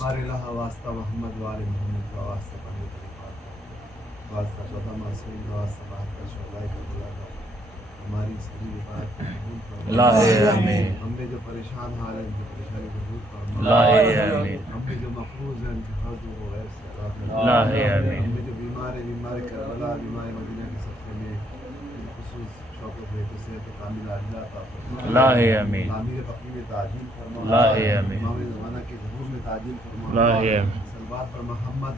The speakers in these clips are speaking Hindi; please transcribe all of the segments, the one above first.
बारे लहा वास्ता मोहम्मद वाले मोहम्मद का वास्ता पढ़े वास्ता पता मासूम वास्ता बात कर शोलाई का बुला कर हमारी सभी बात को कबूल फरमा। लाहे आमीन। हमने जो परेशान हाल है उनकी परेशानी को दूर फरमा। लाहे आमीन। हमने जो मफरूज हैं उनके हाथों को गैर से आज़ाद फरमा। लाहे आमीन। हमने जो बीमार करबला बीमार मदीना के सफ़े में खुसूस शौकत है तो सेहत कामिल अल्लाह अता फरमा। लाहे आमीन। आमीर बकरी में ताजील फरमा। लाहे आमीन। इमाम ज़माना के ज़हूर में ताजील फरमा। लाहे आमीन। सलवात पर मोहम्मद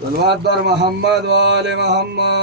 सलवात पर मोहम्मद वाले मोहम्मद।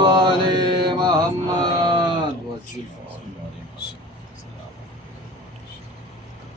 वाले मोहम्मद।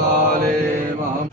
वाले मोहम्मद.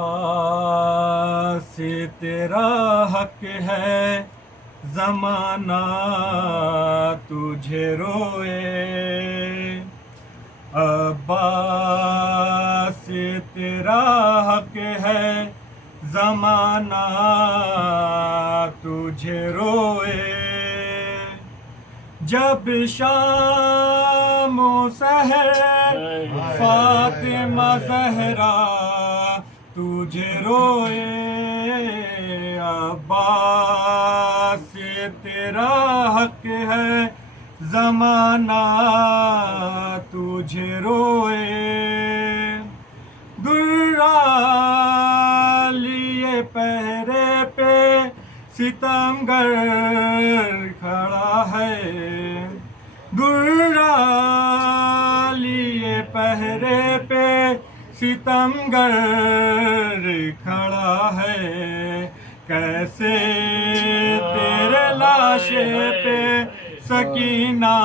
अब्बास तेरा हक है ज़माना तुझे रोए अब्बास तेरा हक है ज़माना तुझे रोए जब शाम सहर फातिमा ज़हरा तुझे रोए अब्बास तेरा हक है जमाना तुझे रोए। दुर्रा लिए पहरे पे सितमगर खड़ा है। दुर्रा लिए पहरे पे सितमगर खड़ा है। कैसे तेरे लाशे पे सकीना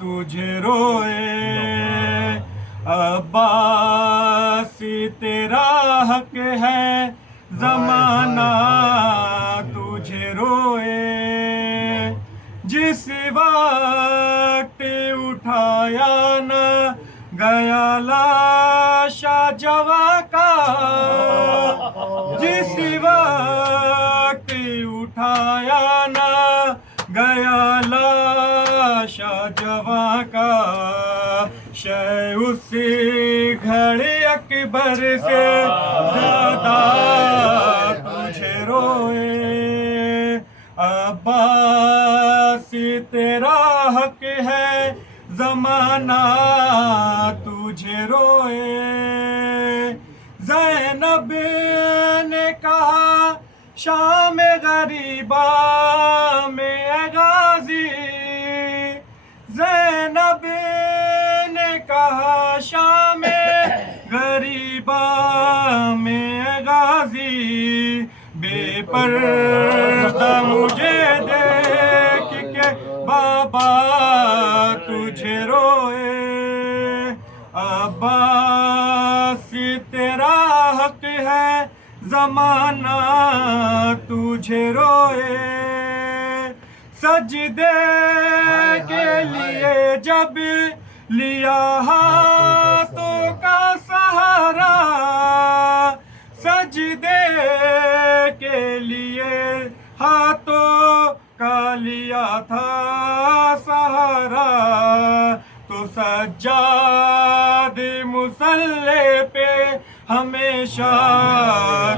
तुझे रोए। अब्बासी तेरा हक है जमाना तुझे रोए। जिस वक्त उठाया न गया लाशा जवा का। जिस वक्त उठाया न गया लाशा जवा का। शय उसी घड़ी अकबर से ज्यादा तुझे रोए। अब्बासी तेरा हक है जमाना तुझे रोए। ज़ैनब ने कहा शाम गरीबा में गाजी। ज़ैनब ने कहा शाम गरीबा में गाजी। बेपर्दा मुझे देख के बाबा तुझे रोए। अब्बासी तेरा हक है जमाना तुझे रोए। सजदे के लिए जब लिया हाथों का सहारा। सजदे के लिए हाथों का लिया था सहारा। तो सज्जाद मुसल्ले पे हमेशा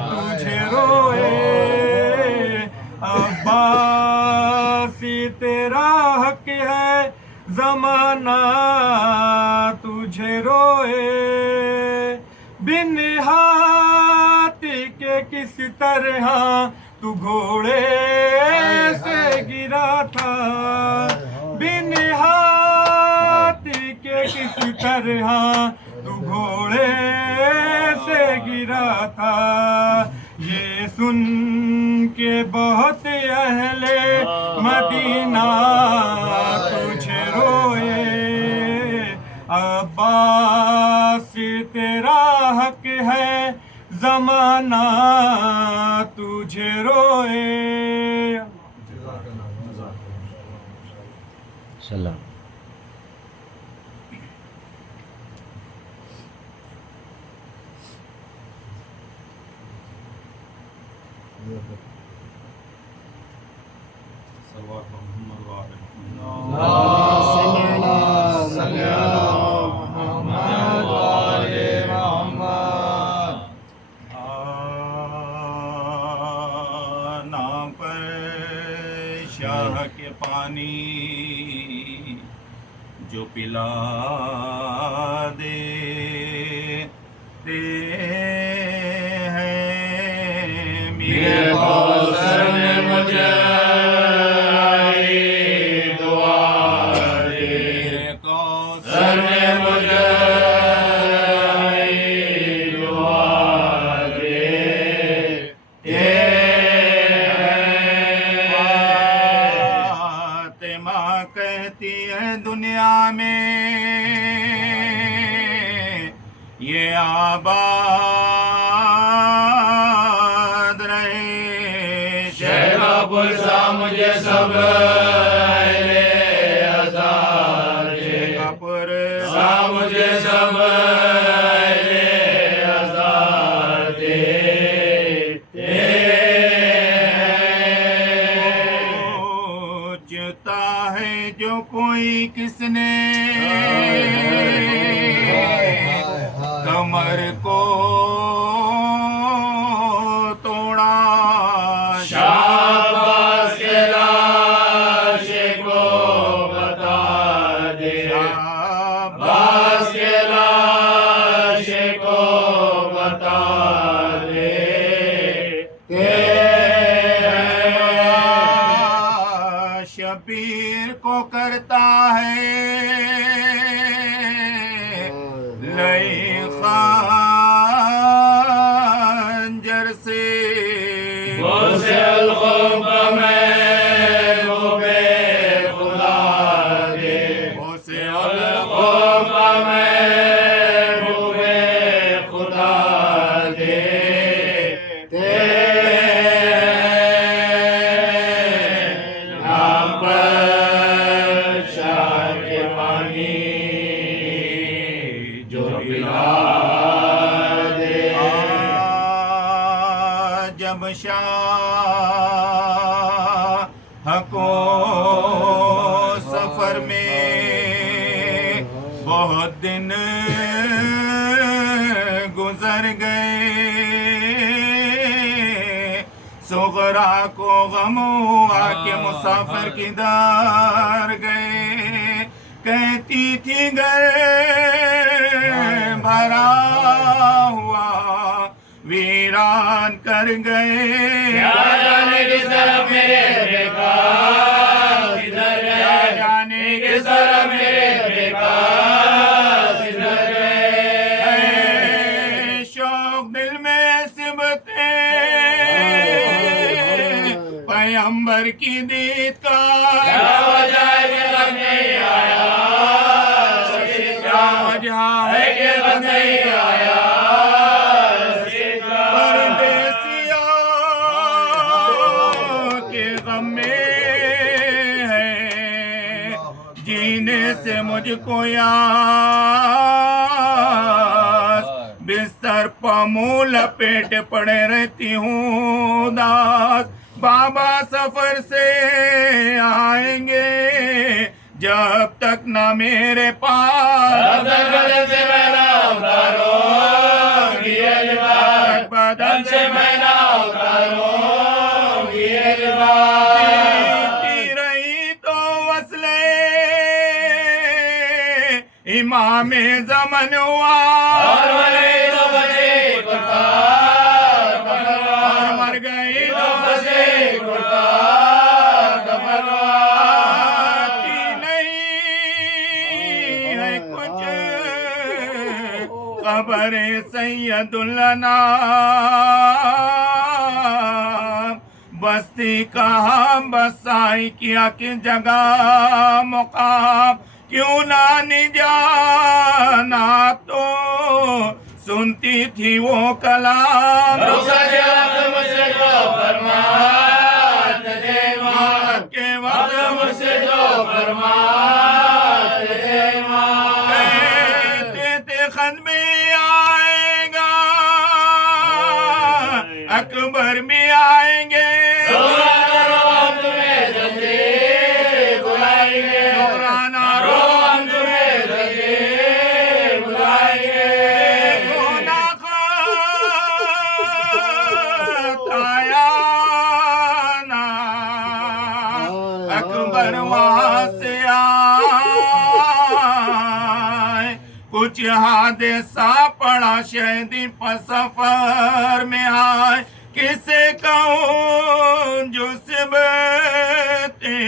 तुझे रोए। अब्बासी तेरा हक है जमाना तुझे रोए। बिन हाथी के किस तरह तू घोड़े से गिरा था। बिन हाथी के किस तरह तू घोड़े से गिरा था। ये सुन के बहुत अहले मदीना तुझे रोए। अब्बासी तेरा हक है जमाना तुझे रोए। सलाम। शाह के पानी जो पिला दे हैं मेरे कौसर में मुझे दुआ दे। कौसर में मुझे दुआ दे। फातिमा कहती है दुनिया में ये आबाद रहे। शहरापुर सा मुझे सब शेखापुर सा मुझे सब सोचता है जो कोई किसने कमर को तोड़ा। शाबाश के लाशे को पास के लाशे को बता दे शबीर को करता है लई खंजर से मुसल खुब में डूबे खुदा दे मुसल खुब में डूबे खुदा दे नाम पर शाह के पानी जो पिला दे जब शाह को सफर में बहुत दिन गुजर गए सुगरा को गम हुआ के मुसाफिर किधर गए कहती थी घर भरा हुआ वीरान कर गए क्या जाने किस तरफ मेरे बेकार किधर क्या गए जाने किस तरफ मेरे बेकार किधर गए शौक दिल में सिबते पैगंबर की दीद का क्या वजह है कि गम नहीं आया क्या वजह है कि गम नहीं आया परदेसिया के गम में है जीने से मुझको यार बिस्तर पर मुंह लपेट पड़े रहती हूँ दास बाबा सफर से आएंगे जब तक ना मेरे पास बदन से मैला उतारो ये लिबास बदन से मैला उतारो ये लिबास जीती रही तो वसले इमाम ज़मन हुआ और मरे तो बचे कुर्बान और मर गई तो बचे कुर्बान आती नहीं है कुछ खबर सैयदुल्ला नाम बस्ती कहाँ बसाई किया कि जगह मुकाम क्यों ना जाना तो सुनती थी वो कलाम रुखसत वक्त मुझसे जो फरमा तुझे मार के वक्त वक्त मुझसे जो फरमा तुझे मार ते खत में आएगा अकबर भी आएंगे सुराना रो हम तुम्हें जल्दी बुलाएंगे सुराना रो हम तुम्हें जल्दी बुलाएंगे देखो ना खत आया ना अकबर वहाँ से आए कुछ हादसा पड़ा शहीदी पर सफर में आए किसे कहूँ जो सिबते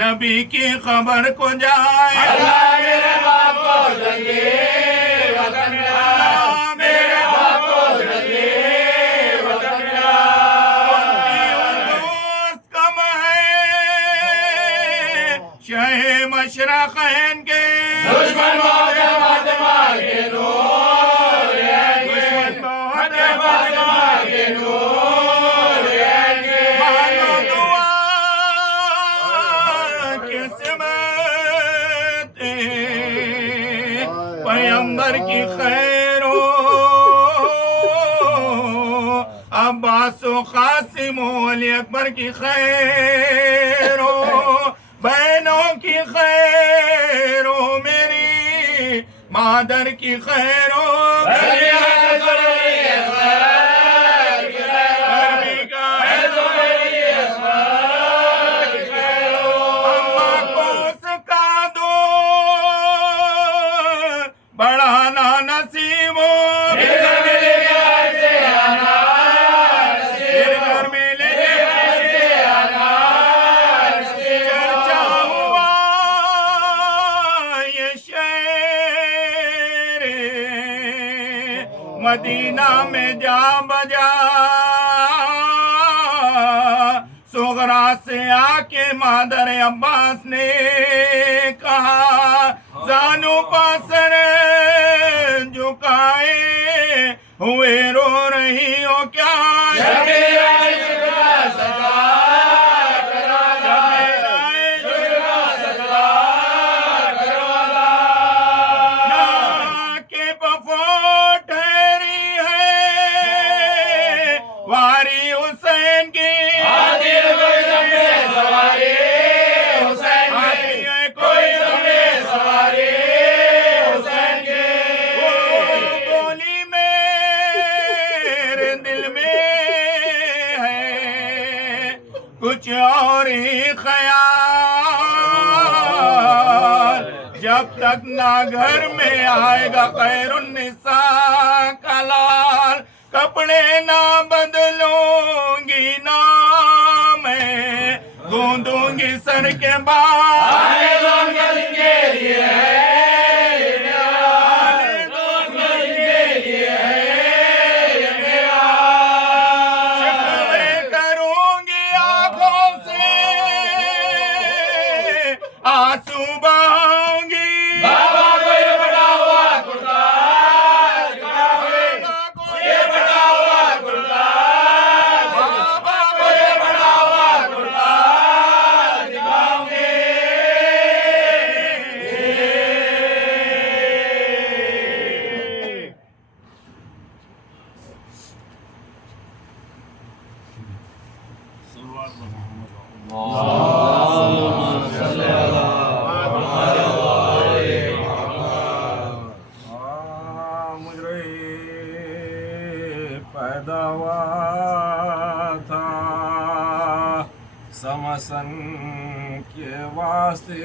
नबी की खबर को जाए अल्लाह मेरे बाप को जल्दी वतन में ला मेरे बाप को जल्दी वतन में ला दोस्त कम है शहे मशरक़ैन के दुश्मन मौत फातिमा के नूर आएंगे दुश्मन फातिमा के नूर आएंगे मानो दुआ के सिमते पैगंबर की खैरो अब्बास कासिम अली अकबर की खैरो बहनों की खैरो मेरी मादर की खैरो अम्मा को उसका दो मदीना में जा बजा सुगरा से आके मादर अब्बास ने कहा जानू पासर झुकाए हुए रो रही हो क्या के बफो ठहरी है वारी हुसैन की कुछ और ही ख्याल जब तक ना घर में आएगा खैरुन्निसा का लाल कपड़े ना बदलूंगी ना मैं गूंदूंगी सर के बाल आंसू बहाऊंगी बाबा को ये बड़ा हुआ कुर्ता बाबा को ये बड़ा हुआ कुर्ता बाबा को ये बड़ा हुआ कुर्ता दिखाऊंगी पैदा हुआ था समसन के वास्ते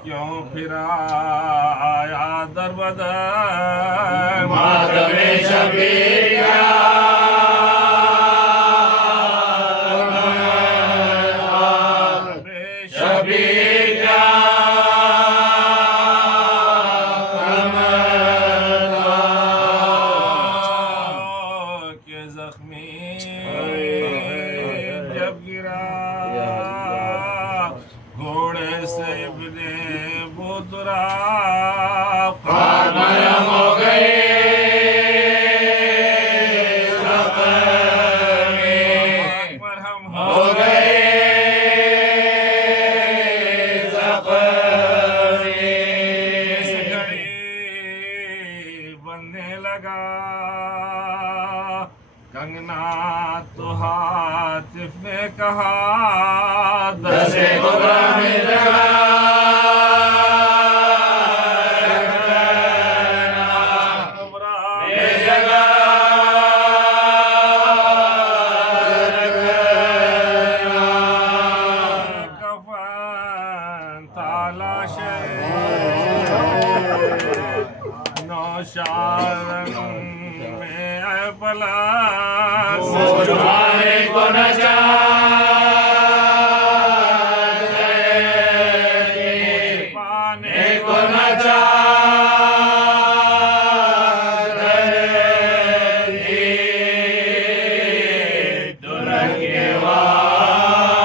क्यों फिरा आया दरबदर मातमे शबीर के जख्मी जब गिरा घोड़े से इब्ने बुतरा मरहम हो गए मरहम हो गए इस घड़ी बनने लगा कंगना तो हातिफ ने कहा दसे कुबरा में जगा नौशाद में बला छुपाने को न पाने को न दुल्हन के वास्ते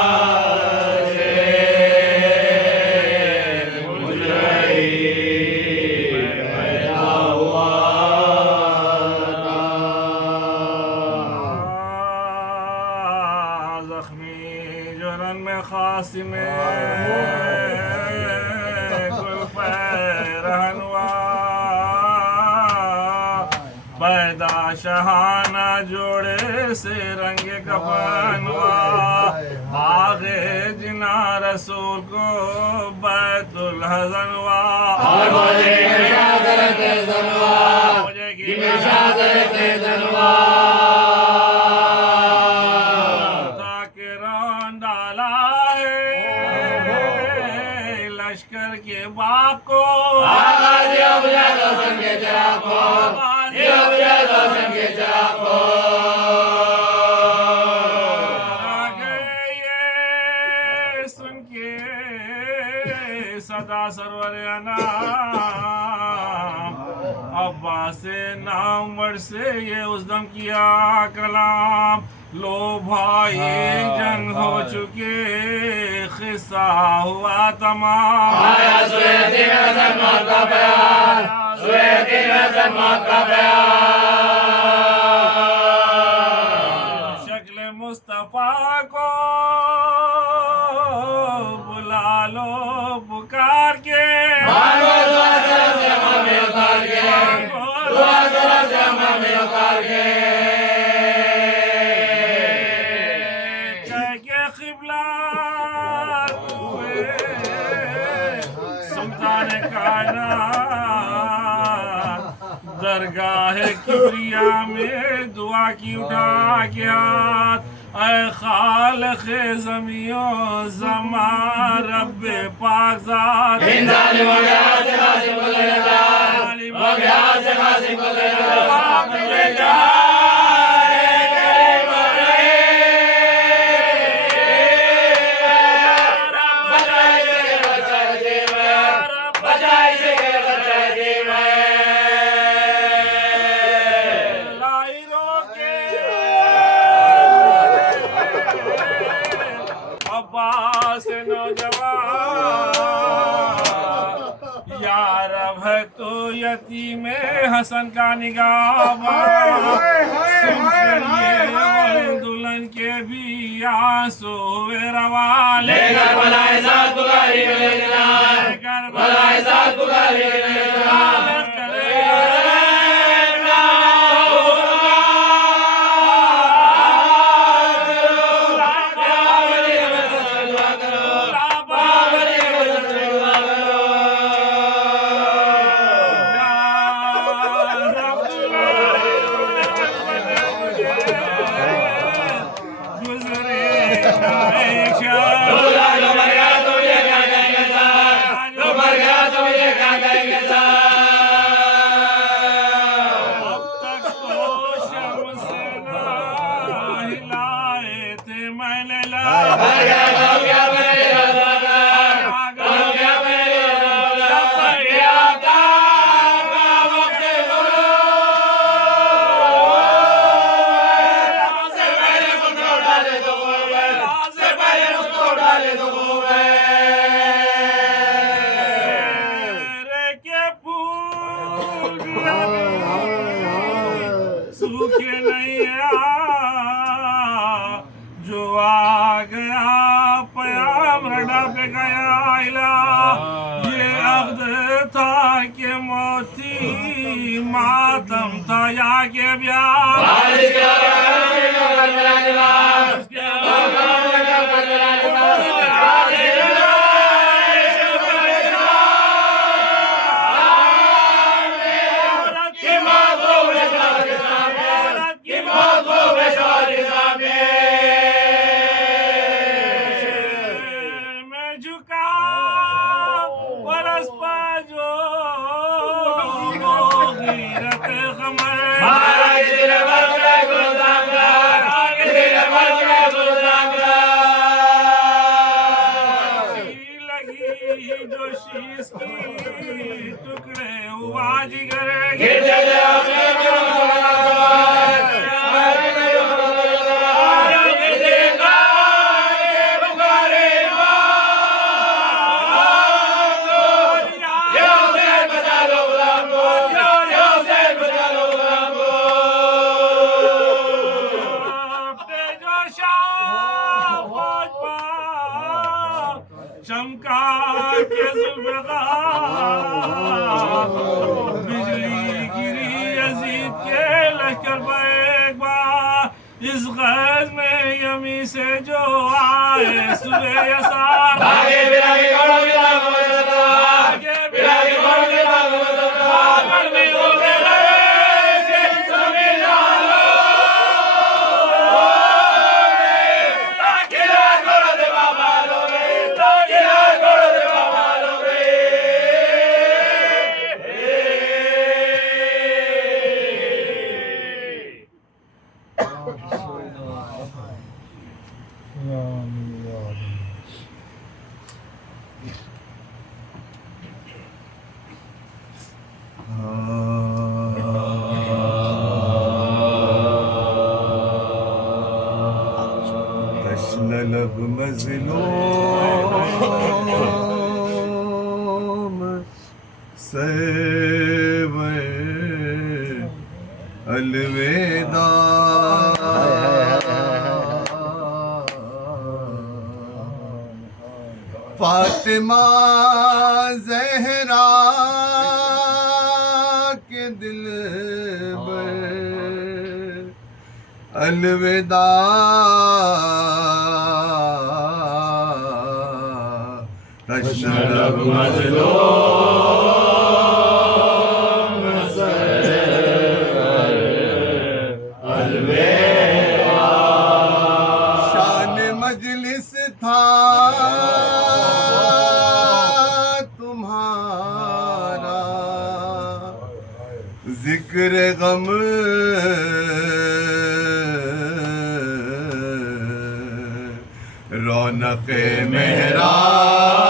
खासी में गुल रहनुआ पैदा शहाना जोड़े से रंग कफनवा आगे जिना रसूल को बैतुल हज़नवा ताकि रौन डाला है खुदा सरवर अनाम अब्बास नामवर से ये उस दम किया कलाम। लो भाई जंग हो चुके खिस्सा हुआ तमाम। आया सूरत हसन मौत का बयान, सूरत हसन मौत का बयान। शक्ल मुस्तफा को बुला लो पुकार के, मांगो दुआ जरा से हमें उतार के, दुआ जरा से हमें उतार के। किबला सुल्तान कायनात दरगाह किबरिया में दुआ की उठा के हाथ। ऐ खालिक़ ज़मीओ ज़मा रब पाक ज़ात। इन ज़ालिमों के हाथ से गासिब को ले जा, वो के हाथ से गासिब को ले जा, ले जा। अब्बास नौजवान यार अब है तो यतीम हसन का निगाह। दुल्हन के भी आंसू रवा लेकर बनाए साथ पुकारी में ले जा, बनाए साथ पुकारी में ले जा। सूखे नहीं जो आ गया प्याम रडा पे गया इला। ये अब्द था कि मोती मातम था या के ब्याह। जो शीश की टुकड़े हुआ जिगर चमका के बिजली गिरी यजीद के लश्कर पर एक बार। इस गज में यमी से जो आए सुबह यसार तश्न लब मज़लूम सरवर अलविदा। फातिमा ज़हरा के दिल पर अलविदा। तश्न लब मज़लूम सरवर अलविदा। शान मजलिस था तुम्हारा, जिक्र गम रौनक मेहराब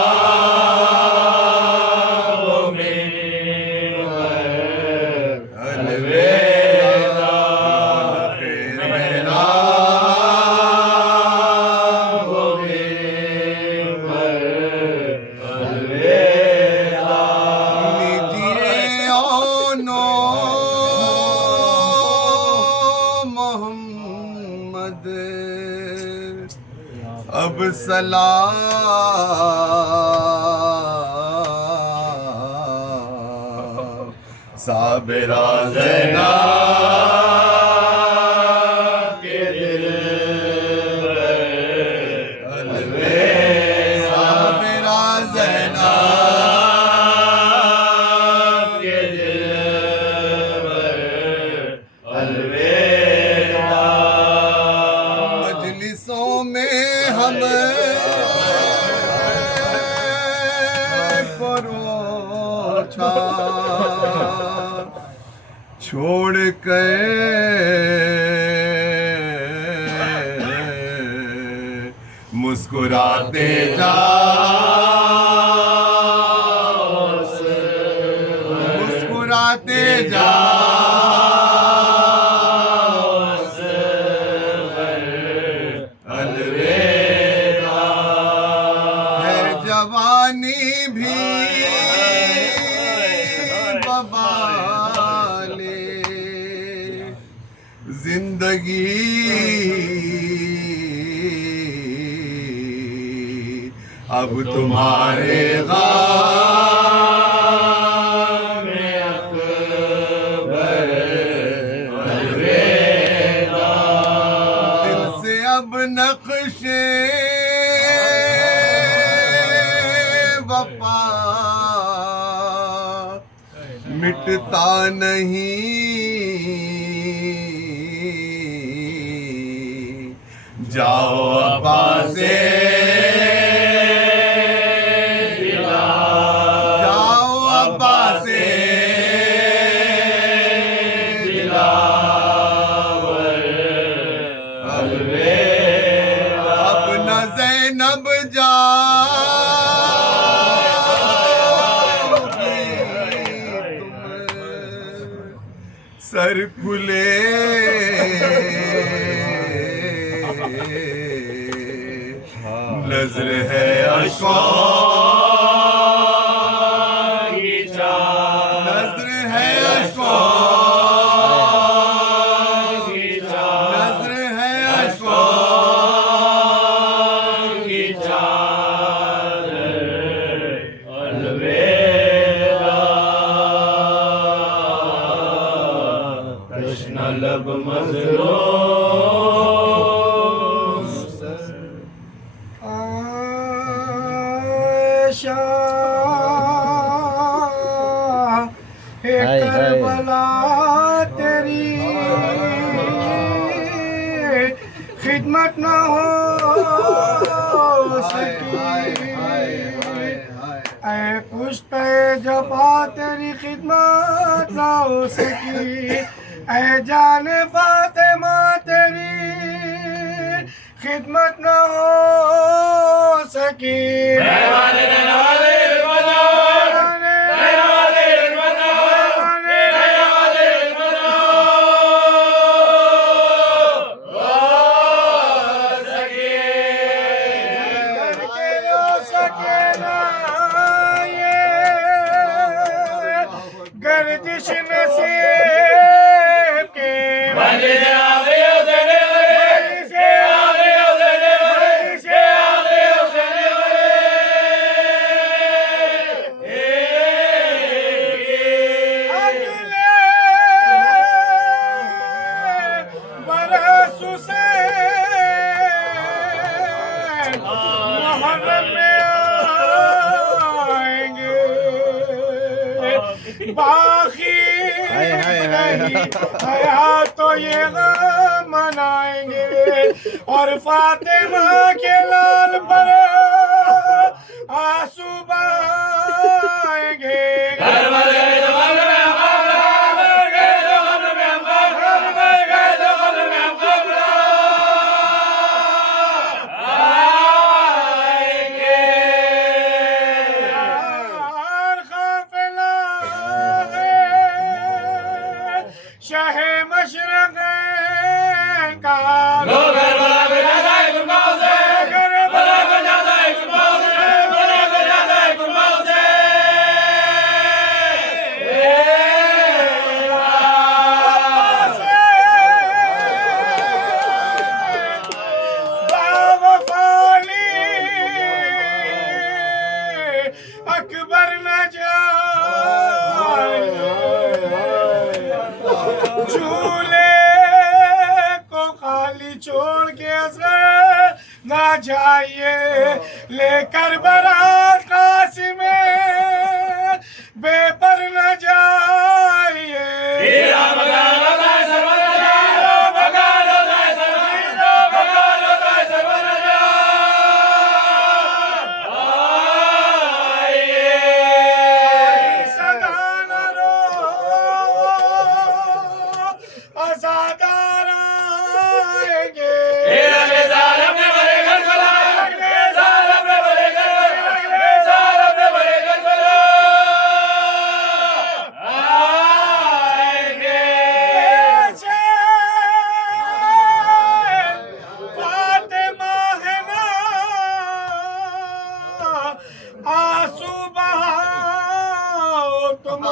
में अलविदा। रौनक मेहराब में अलविदा। लीजिए ओ नो मोहम्मद अब सलाम। साबिरा ज़ैना के दिल पर अलविदा। साबिरा ज़ैना के दिल पर अलविदा। मजलिसों में हम परोछा छोड़ कर मुस्कुराते जाओ, मुस्कुराते जाओ अलविदा। है जवानी भी बबाले, जिंदगी अब तुम्हारे गाम में अकबर अलविदा। दिल से अब नक्शे वफा मिटता नहीं। जाओ अब्बा से दिला, जाओ अब्बा से दिलावर अलविदा। अपना ज़ैनब जाओगी तुम सर खुले नजर है अशकों की चाह, नजर है अशकों की चाह, नजर है अशकों की चादर अलविदा। तश्न लब मज़लूम करबला तेरी खिदमत न हो सकी। ऐ पुश्ते जफा तेरी खिदमत न हो सकी। ऐ जाने फातिमा तेरी खिदमत न हो सकी। सके नसीब के वली से आगे हुसैन वली से आगे हुसैन वली से आगे हुसैन अगले बरस से मुहर्रम में आएंगे बाकी हया तो ये गम मनाएंगे और फातिमा के लाल पर आंसू बहाएंगे घर में गए तो घर में हम गए तो घर में हम घर में गए तो घर में हम आएंगे काफिला है शाह मशरक़ का लोग घर वाला बिना जाए गुरबाओ से बना को जाता है गुरबाओ से बना को जाता है गुरबाओ से अकबर न जाए झूले को खाली छोड़ के असर न जाइए लेकर बारात कासिम बेपर न जाइए हीरा बगाल होता है सरवर हीरा बगाल होता है सरवर हीरा बगाल होता है सरवर सदाना रो आजादार आएंगे हीरा के सालम ने भरे घर बनाए सालम ने भरे घर बनाए सालम ने भरे घर बनाएंगे फातिमा है ना आंसू बहाओ तुम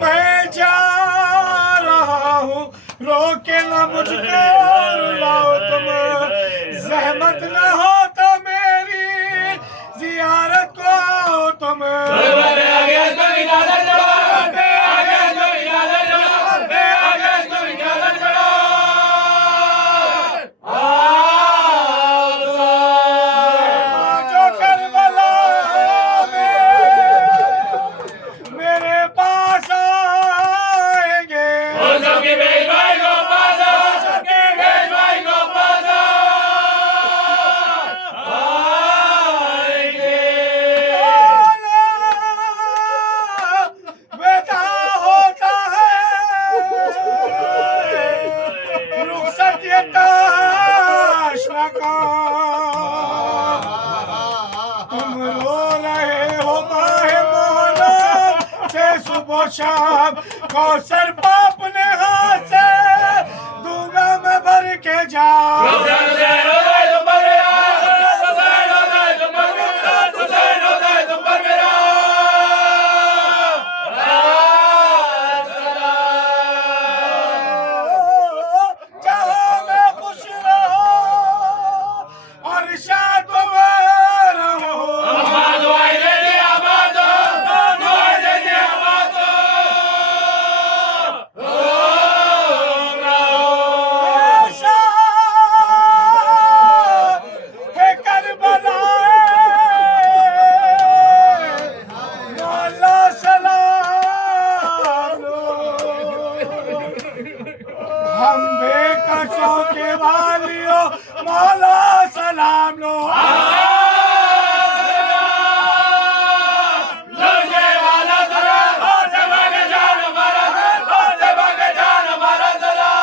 मैं जा रहा हूँ रोके ना मुझको रुलाओ तुम जहमत ना हो तो मेरी जियारत को आओ तुम आगे इसको इजाजत दो आगे इसको इजाजत दो आगे इसको इजाजत दो जो करबला में मेरे पास आएंगे सबकी बेजवाई को पासा सबकी बेजवाई को पासा आएंगे बेटा होता है रुखसत ये ताशना का तुम रो रहे हो माहे मोहना से सुबह शाम कौसर बाप ने हाथ से दूंगा मैं भर के जाओ हुसैन होता है तुम पर मेरा हुसैन होता है तुम पर मेरा हुसैन होता है तुम पर मेरा जहाँ मैं खुश रहो और शाद में रहो अम्मा दुआएं देंगे अम्मा दो दुआएं देंगे अम्मा दो है करबला मौला सलाम लो हम बेकसों के वालियों मौला सलाम लो लौटे वाला सलाम फातिमा के जान हमारा फातिमा के जान हमारा सलाम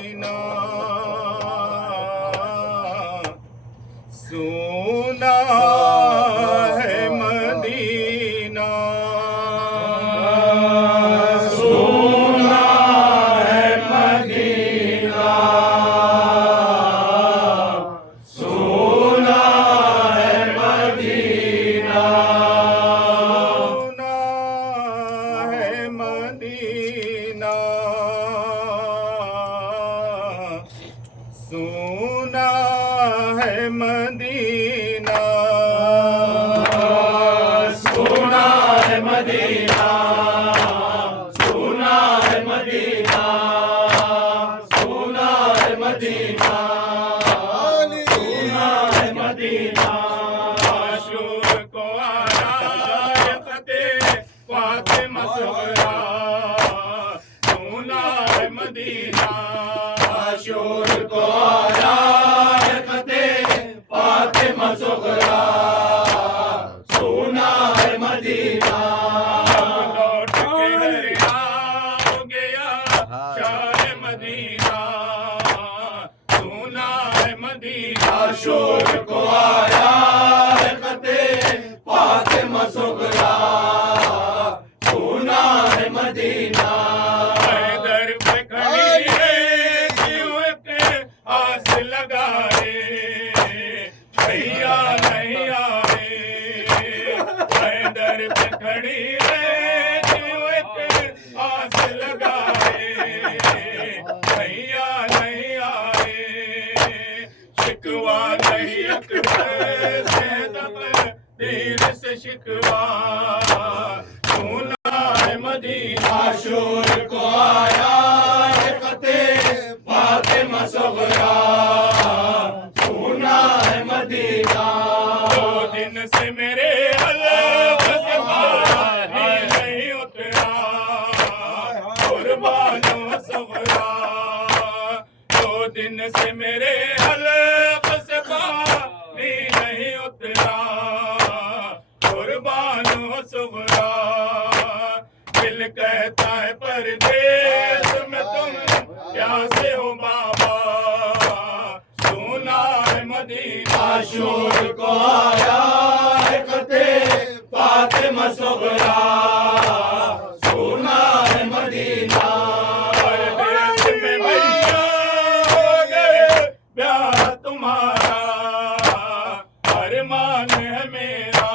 मदीना सोना है मदीना सोना है मदीना सोना है मदीना सोना है मदीना सोना है मदीना सोना है मदीना सोना है मदीना सोना है मदीना सोना है मदीना आशूर को आया फतेह फातिमा सुगरा सोना है मदीना आशूर को आया फतेह फातिमा सुगरा सोना है मदीना लौट के दरिया हो गया शाह मदीना सोना है मदीना आशूर को आया फतेह फातिमा सुगरा सोना है मदीना दर पे खड़ी है क्यों के आस लगा रे भैया नहीं आए दर पे खड़ी है क्यों के आस लगा रे भैया नहीं आए शिकवा नहीं अकबर से तब तीर से शिकवा सोना है मदीना आशूर को आया फतेह फातिमा सुगरा सोना है मदीना दो दिन से मेरे हलक से पानी नहीं उतरा कुर्बानो सुगरा दो दिन से मेरे हलक से पानी नहीं उतरा कुर्बानो सुगरा दिल कहता है परदेश में तुम प्यासे हो बाबा सोना है मदीना आशूर को आया फतेह फातिमा सुगरा सोना है मदीना परदेश में भैया हो गए प्यार तुम्हारा अरमान है मेरा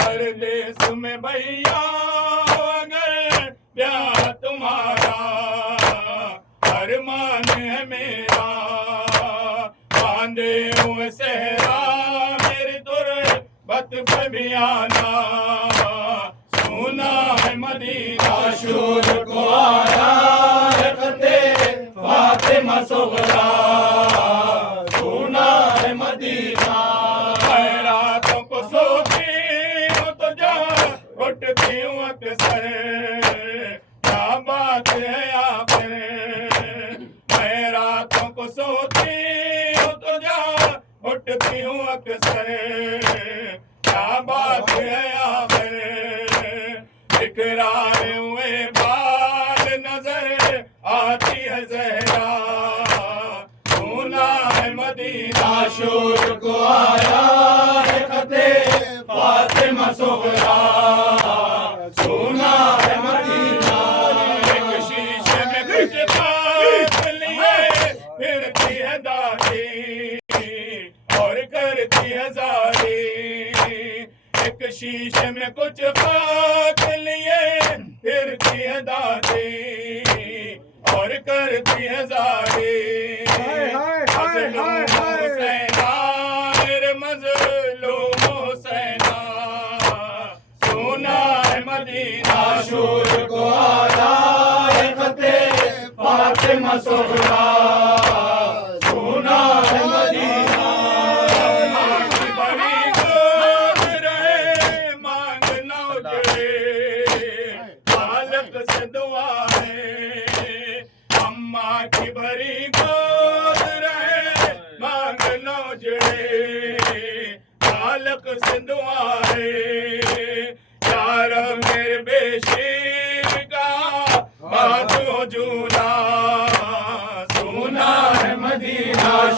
परदेश में भैया हो गए प्यार तुम्हारा अरमान है मेरा बांधे हुए सहरा मेरी तुरबत पे भी आना सोना है मदीना आशूर को आया फतेह फातिमा सुगरा सोना है मदीना रातों को सोती हूँ तो जा उठती हूँ अक्सर क्या बात है आखिर मैं रातों को सोती हूँ तो जा उठती हूँ अक्सर क्या बात है आखिर इकरार हुए बाल नजर आती है जहरा सोना है मदीना आशूर को आया फतेह फातिमा सुगरा सोना है मदीना एक शीशे में कुछ बात लिए फिरती है दादी और करती है जारी एक शीशे में कुछ बात लिए फिरती है दादी और करती है जारी मजलूम हुसैना मेरे मजलूम हुसैना सोना है मदीना आशूर को आया फतेह फातिमा सुगरा सोना है मदीना बड़ी गोद रहे मांगना उजड़े हालत से दुआ है अम्मा की भरी गोद रहे मांगना उजड़े हालत से दुआ है यार मेरे बेशीर का बात हो जूना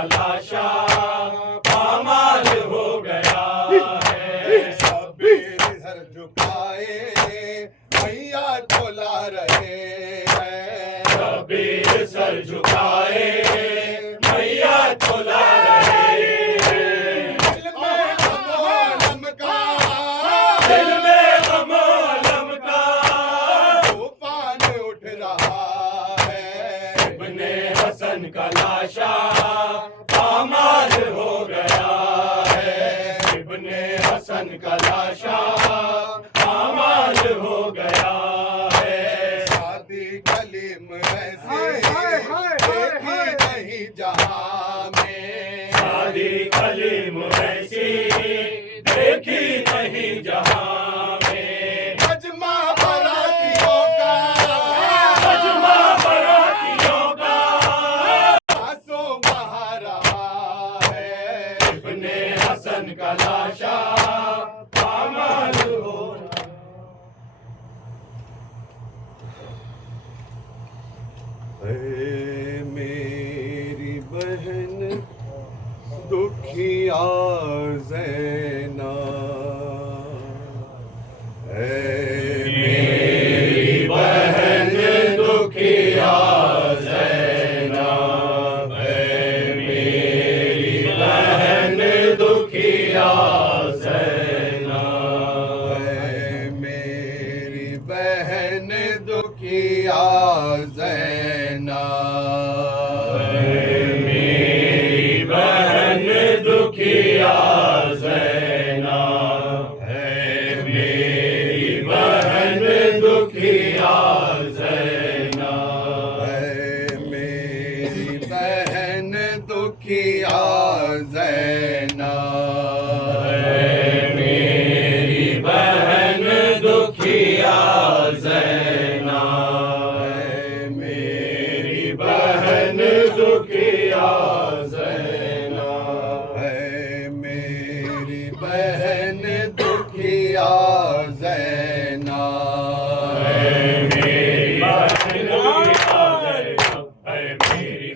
का लाशा पामाल हो गया है। शब्बीर सर झुकाए मैया तोला रहे हैं। शब्बीर सर झुकाए मैया तोला रहे हैं। दिल में गम का दिल में गम का तूफान उठ रहा है। इब्ने हसन का लाशा पामाल हो गया है। इब्ने हसन का लाशा पामाल हो गया है। शादी कलीम ऐसे देखी नहीं जहां में। शादी कलीम ऐसी देखी नहीं जहां में। मजमा बरातियों का मजमा बरातियों का आंसू बहा रहा है। इब्ने हसन का लाशा पामाल हो ऐ मेरी बहन दुखिया ज़ैना। मेरी बहन दुखिया ज़ैनब, मेरी बहन दुखिया ज़ैनब, मेरी बहन दुखिया ज़ैना। मेरी बहन दुखिया ज़ैनब, मेरी बहन दुखिया ज़ैनब, मेरी बहन दुखिया ज़ैना। मेरी बहन दुखिया ज़ैनब, मेरी बहन दुखिया ज़ैनब, मेरी बहन दुखिया ज़ैना। मेरी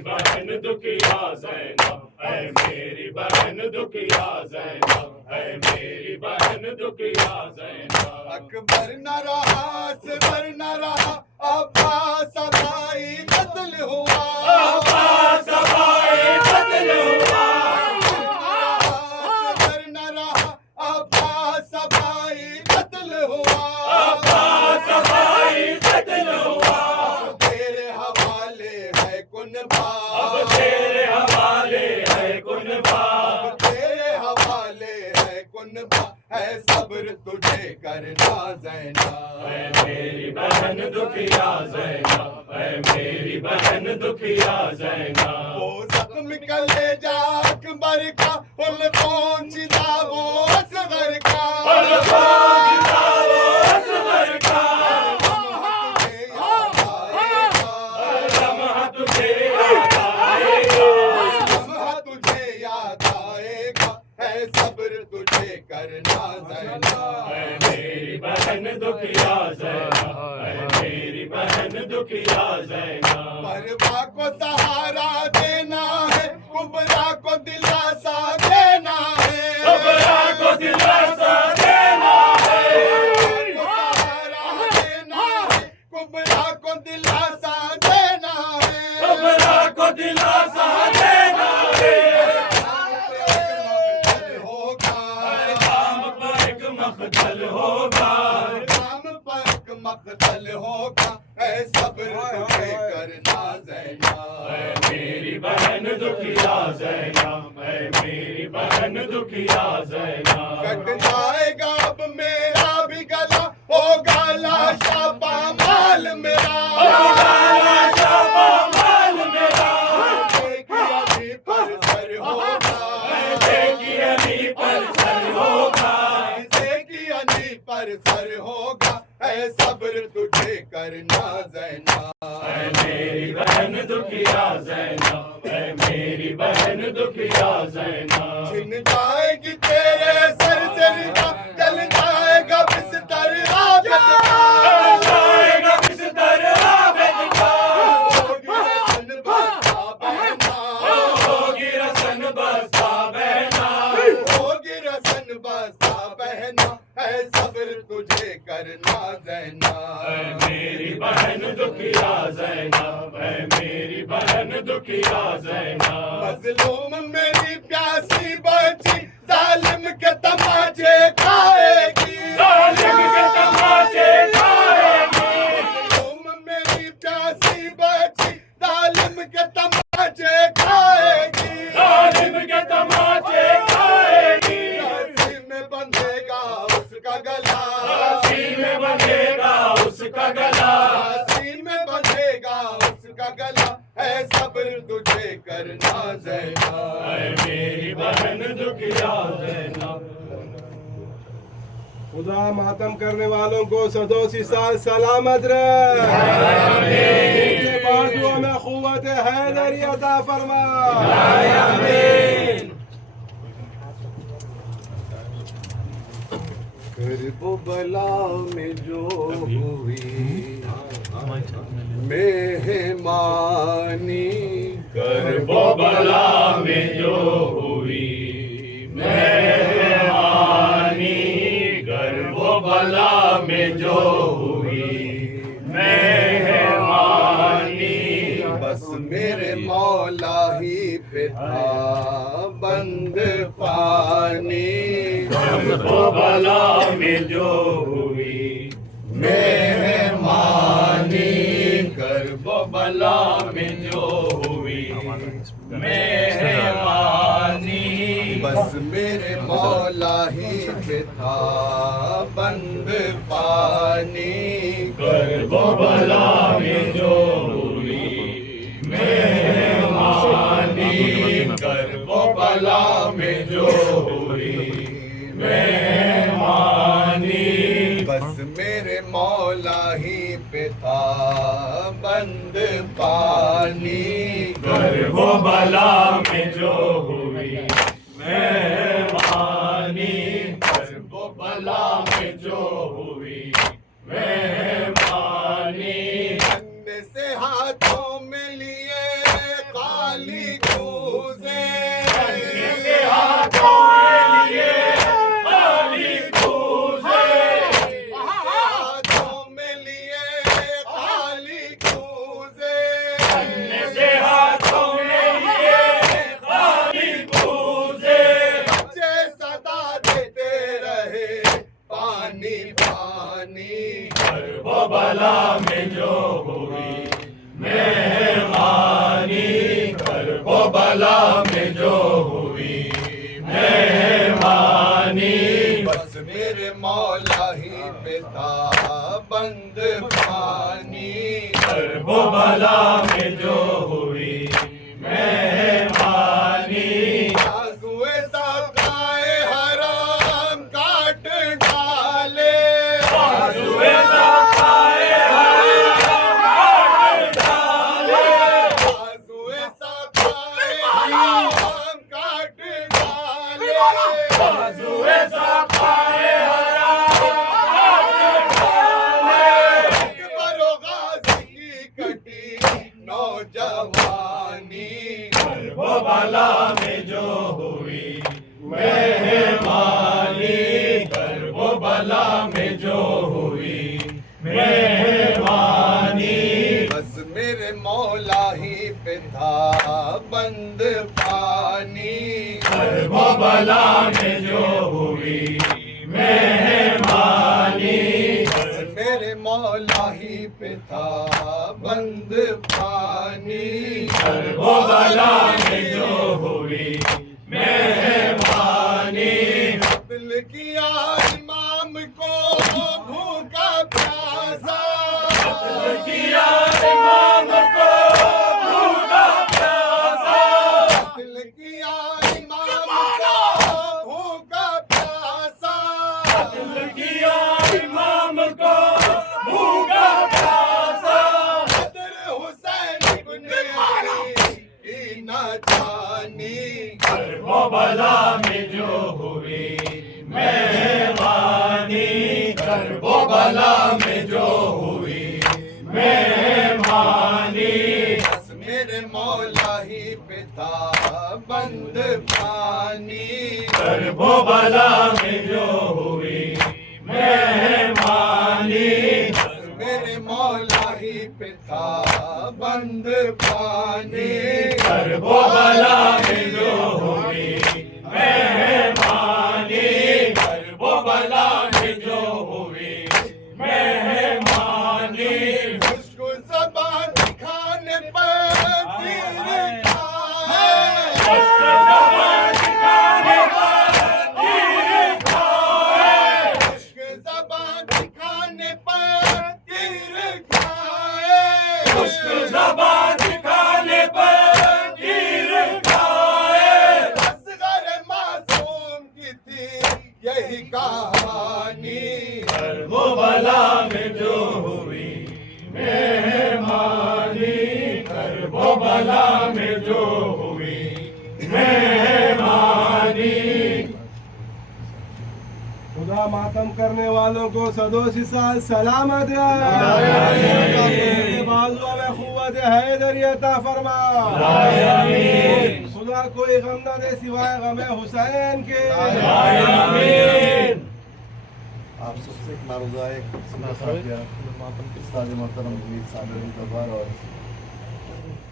बहन दुखिया ज़ैनब, मेरी बहन दुखिया ज़ैनब, मेरी बहन दुखिया ज़ैनब। अकबर न रहा असगर न रहा अब्बास भाई कत्ल हुआ। अब्बास भाई कत्ल हुआ। असगर न रहा अब्बास भाई कत्ल हुआ। अब्बास भाई कत्ल हुआ। तेरे हवाले है कुनबा। अब तेरे हवाले है कुनबा। तेरे हवाले है कुनबा। है सब्र तुझे करना ज़ैना। मेरी बहन दुखिया ज़ैनब, मेरी बहन दुखिया ज़ैनब। वो जख्म कलेजा अकबर का उन पहुंचता वो असगर का। और पहुंचता वो असगर का। लम्हा तुझे याद आएगा। लम्हा तुझे याद आएगा। है सब्र तुझे करना ज़ैना। मेरी बहन दुखिया ज़ैनब, मेरी बहन दुखिया ज़ैनब। परवा को सहारा देना है कुबरा को दिलासा देना है। कुबरा को दिलासा देना है। सहारा देना है कुबरा को दिलासा देना है। कुबरा को दिलासा देना है। होगा काम पर एक मखदल होगा। काम पर एक मकतल होगा। ऐ सब्र तुझे करना ज़ैना। मेरी बहन दुखिया ज़ैनब, मेरी बहन दुखिया ज़ैनब। कट जाएगा अब मेरा भी गला होगा लाशा पामाल मेरा। होगा लाशा पामाल मेरा। देखिए अभी पर सर होगा। देखिए अली पर सर होगा। देखिए अली पर सर होगा। ऐ सब्र तुझे करना ज़ैना। मेरी बहन दुखिया ज़ैनब, मेरी बहन दुखिया ज़ैनब। छिन जाएगी तेरे सर से रिदा। जल जाएगा बिस्तर आबद का। जाएगा बिस्तर आबद का। होगी रसन बसा बहना। होगी रसन ज़ैनब, ऐ मेरी बहन दुखिया ज़ैनब। मजलूम मेरी प्यासी बच्ची जालिम के तमाचे खाएगी, जालिम के तमाचे खाएगी। मजलूम मेरी प्यासी बच्ची जालिम के तमाचे खाएगी, जालिम के तमाचे खाएगी। रस्सी में बंधेगा उसका गला, रस्सी में बंधेगा उसका गला, रस्सी में बंधेगा उसका गला। है सब्र तुझे करना ज़ैनब, ऐ मेरी बहन दुखिया ज़ैनब। खुदा मातम करने वालों को सदोसी साल सलामत रहे, बाजुओं में क़ुव्वत हैदरी अता फरमा। करबो बला में जो हुई मेहमानी, करबो बला में जो हुई मेहमानी, करबो बला में जो हुई मेहमानी। बस मेरे मौला ही पे था बंद पानी, करबो बला में जो हुई मेहमानी, करबो बला में जो हुई मेहमानी। बस मेरे मौला ही पे था बंद पानी, करबो बला में जो हुई मेहमानी, करबो बला में जो हुई मेहमानी। बस मेरे मौला ही पे था बंद पानी, करबो बला में जो हुई मेहमानी, करबो बला में जो हुई मेहमानी। अन्य से हाथों में लिए काली कूजे, अन्य से हाथों में लिए काली कूजे, हाथों में लिए काली कूजे, अन्य से हाथों में लिए काली कूजे। बच्चे सदा देते रहे पानी पानी, करबो बला में जो हुई मेहमानी, करबो बला में जो हुई मेहमानी। बस मेरे मौला ही पे था बंद पानी, करबो बला में जो हुई मेहमानी। आज़ुए साक़ाए हराम काट डाले, आज़ुए साक़ाए हराम काट डाले, आज़ुए साक़ाए हराम काट डाले, आज़ुए साक़ाए हराम काट डाले। अकबर ओ गाज़ी की कटी नौजवानी, करबो बला में जो हुई मेहमानी, करबो बला में जो हुई मेहमानी। बस मेरे मौला ही पे था बंद पानी, करबो बला में जो हुई मेहमानी। बस मेरे मौला ही पे था बंद पानी, करबो बला में जो हुई मेहमानी। दिल किया इमाम को भूखा प्यासा, किया इमाम को भूखा प्यासा, दिल किया इमाम को भूखा प्यासा, किया इमाम को भूखा प्यासा। बदर हुसैन इब्ने अली की न जानी, करबो बला में जो हुई मेहमानी, करबो बला में जो हुई मेहमानी। बस मेरे मौला ही पे था बंद पानी, करबो बला में जो हुई मेहमानी। मेरे मौला मौला ही पे था बंद पानी करबो बला में जो हुई मेहमानी करबो बला में जो हुई मेहमानी उसको ज़बान दिखाने पर तीर खाए ज़बान दिखाने पर तीर खाए उसको ज़बान दिखाने पर तीर खाए उसको ज़बान दिखाने पर तीर खाए असगर मासूम की थी यही कहानी करबो बला में जो हुई मेहमानी करबो बला में जो हुई मेहमानी खुदा मातम करने वालों को सदोसी साल सलामत बाजुओं में खुवत हैदरी अता फरमा खुदा कोई गम न दे सिवाय गमे हुसैन के आप सबसे एक मारूजा है उस्ताद मोहतरम मीर साबिर दरबार और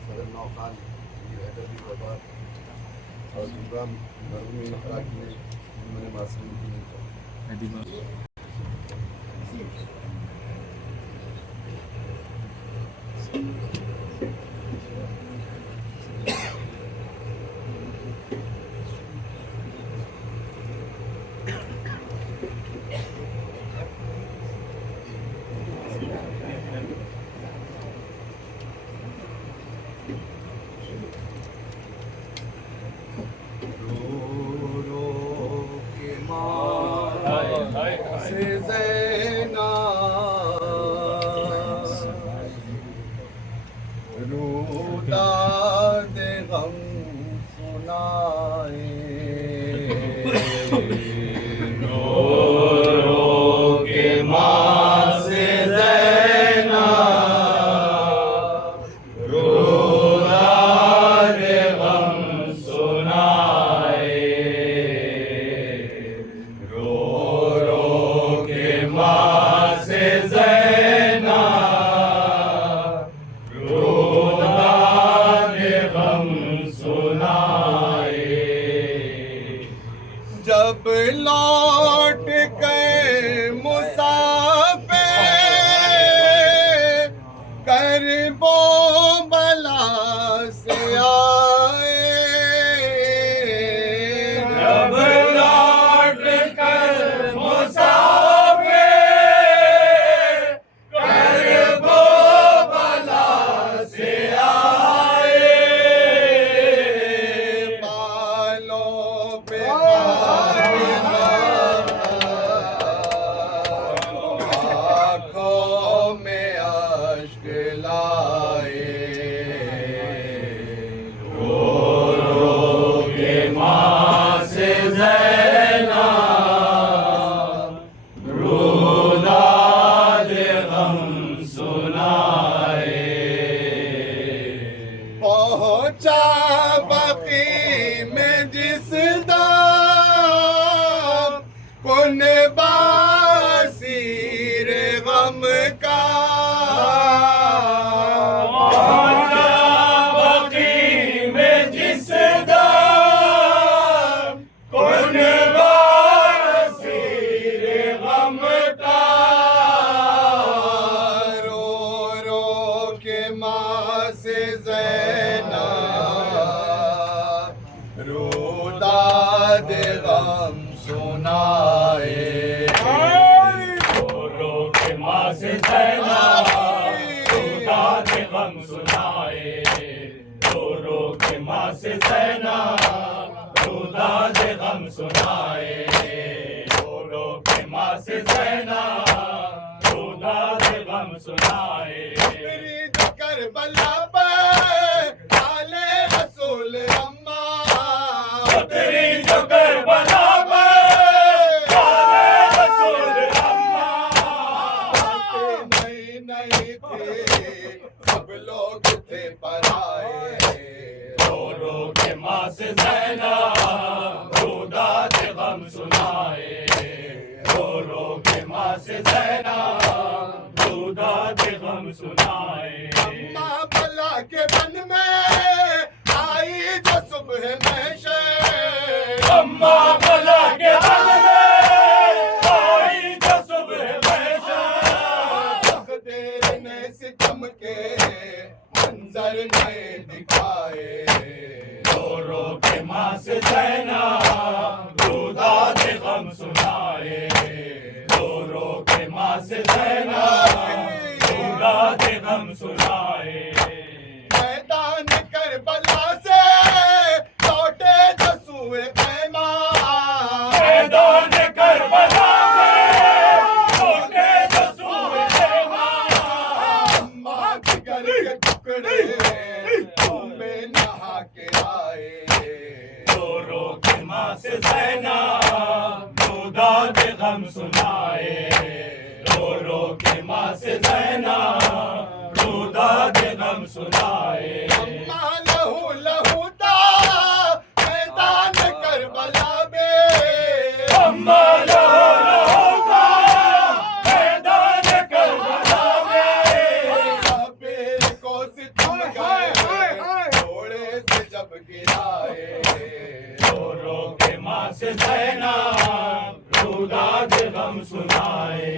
सदर नौखान हैदरी दरबार और इब्राहिम मरहूम इखराज ने मैंने मासूम की जब लौट गए मुसाफिर करबो बला से आए जब लौट कर मुसाफिर करबो बला से आए बालों पे आँखों में अश्क लाए रो के माँ से ज़ैना रुदाद गम सुनाए पहुँचा बकी में जिस दाम कुन बासीर गम का बकी में जिस दाम कौन बासीर गम का रो रो के माँ से ज़ैना रुदाद गम सुनाए रो के माँ से ज़ैना रुदाद गम सुनाए रो के माँ से ज़ैना रुदाद गम सुनाए रो के माँ से ज़ैना रुदाद गम सुनाए तेरी जो करबला पर आले रसूल अम्मा तेरी जो करबला में आले रसूल अम्मा नहीं थे सब लोग थे पराए रो के माँ से ज़ैना रुदाद गम सुनाए रो के माँ से ज़ैना रुदाद दे गम सुनाए। अम्मा बला के बन में आई जो सुबह महशर, अम्मा बला के बन में आई जो सुबह महशर, तकदीर ने सितम के मंजर नए दिखाए। रो रो के माँ से ज़ैनब खुदा दे गम सुनाए। रो रो के माँ से ज़ैनब खुदा दे गम सुनाए। मैदान करबला से लौटे जसूए पैमा, मैदान करबला से लौटे जसूए पैमा, अम्मा जिगर के टुकड़े में नहा के आए। रो रो के माँ से ज़ैनब खुदा दे गम सुनाए। रो रो के माँ से ज़ैनब खुदा दे गम सुनाए। अम्मा लहू लहू था मैदान करबला में, अम्मा लहो लहो का मैदान करबला में, बेर को सितम गए घोड़े से जब गिराए। रो रो के माँ से ज़ैनब खुदा दे गम सुनाए।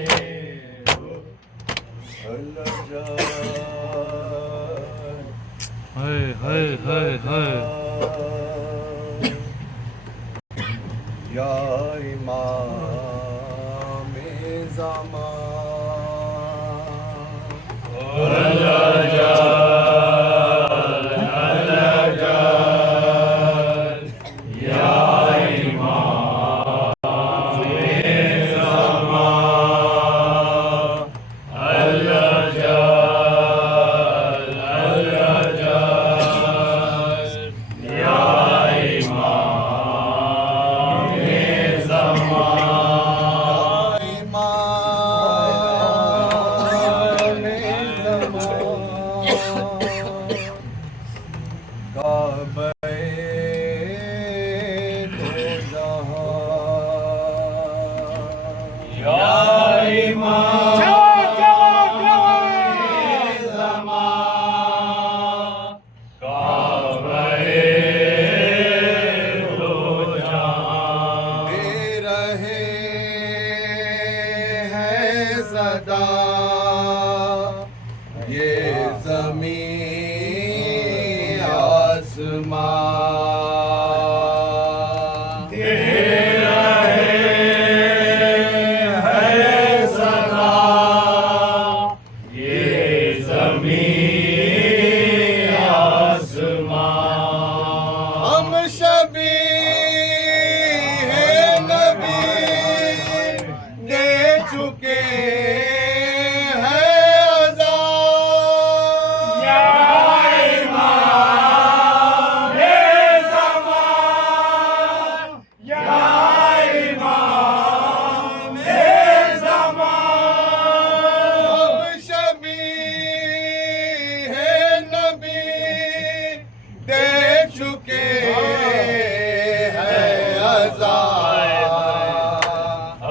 हाय हाय हाय हाय। या इमाम ज़मान, दे रहे हैं सदा ये ज़मीन आसमान। दे रहे हैं सदा ये ज़मीन आसमान। हम शबी हैं नबी दे चुके हैं अज़ान। या इमाम ज़मान, या इमाम ज़मान। हम शबी हैं नबी दे चुके हैं अज़ान।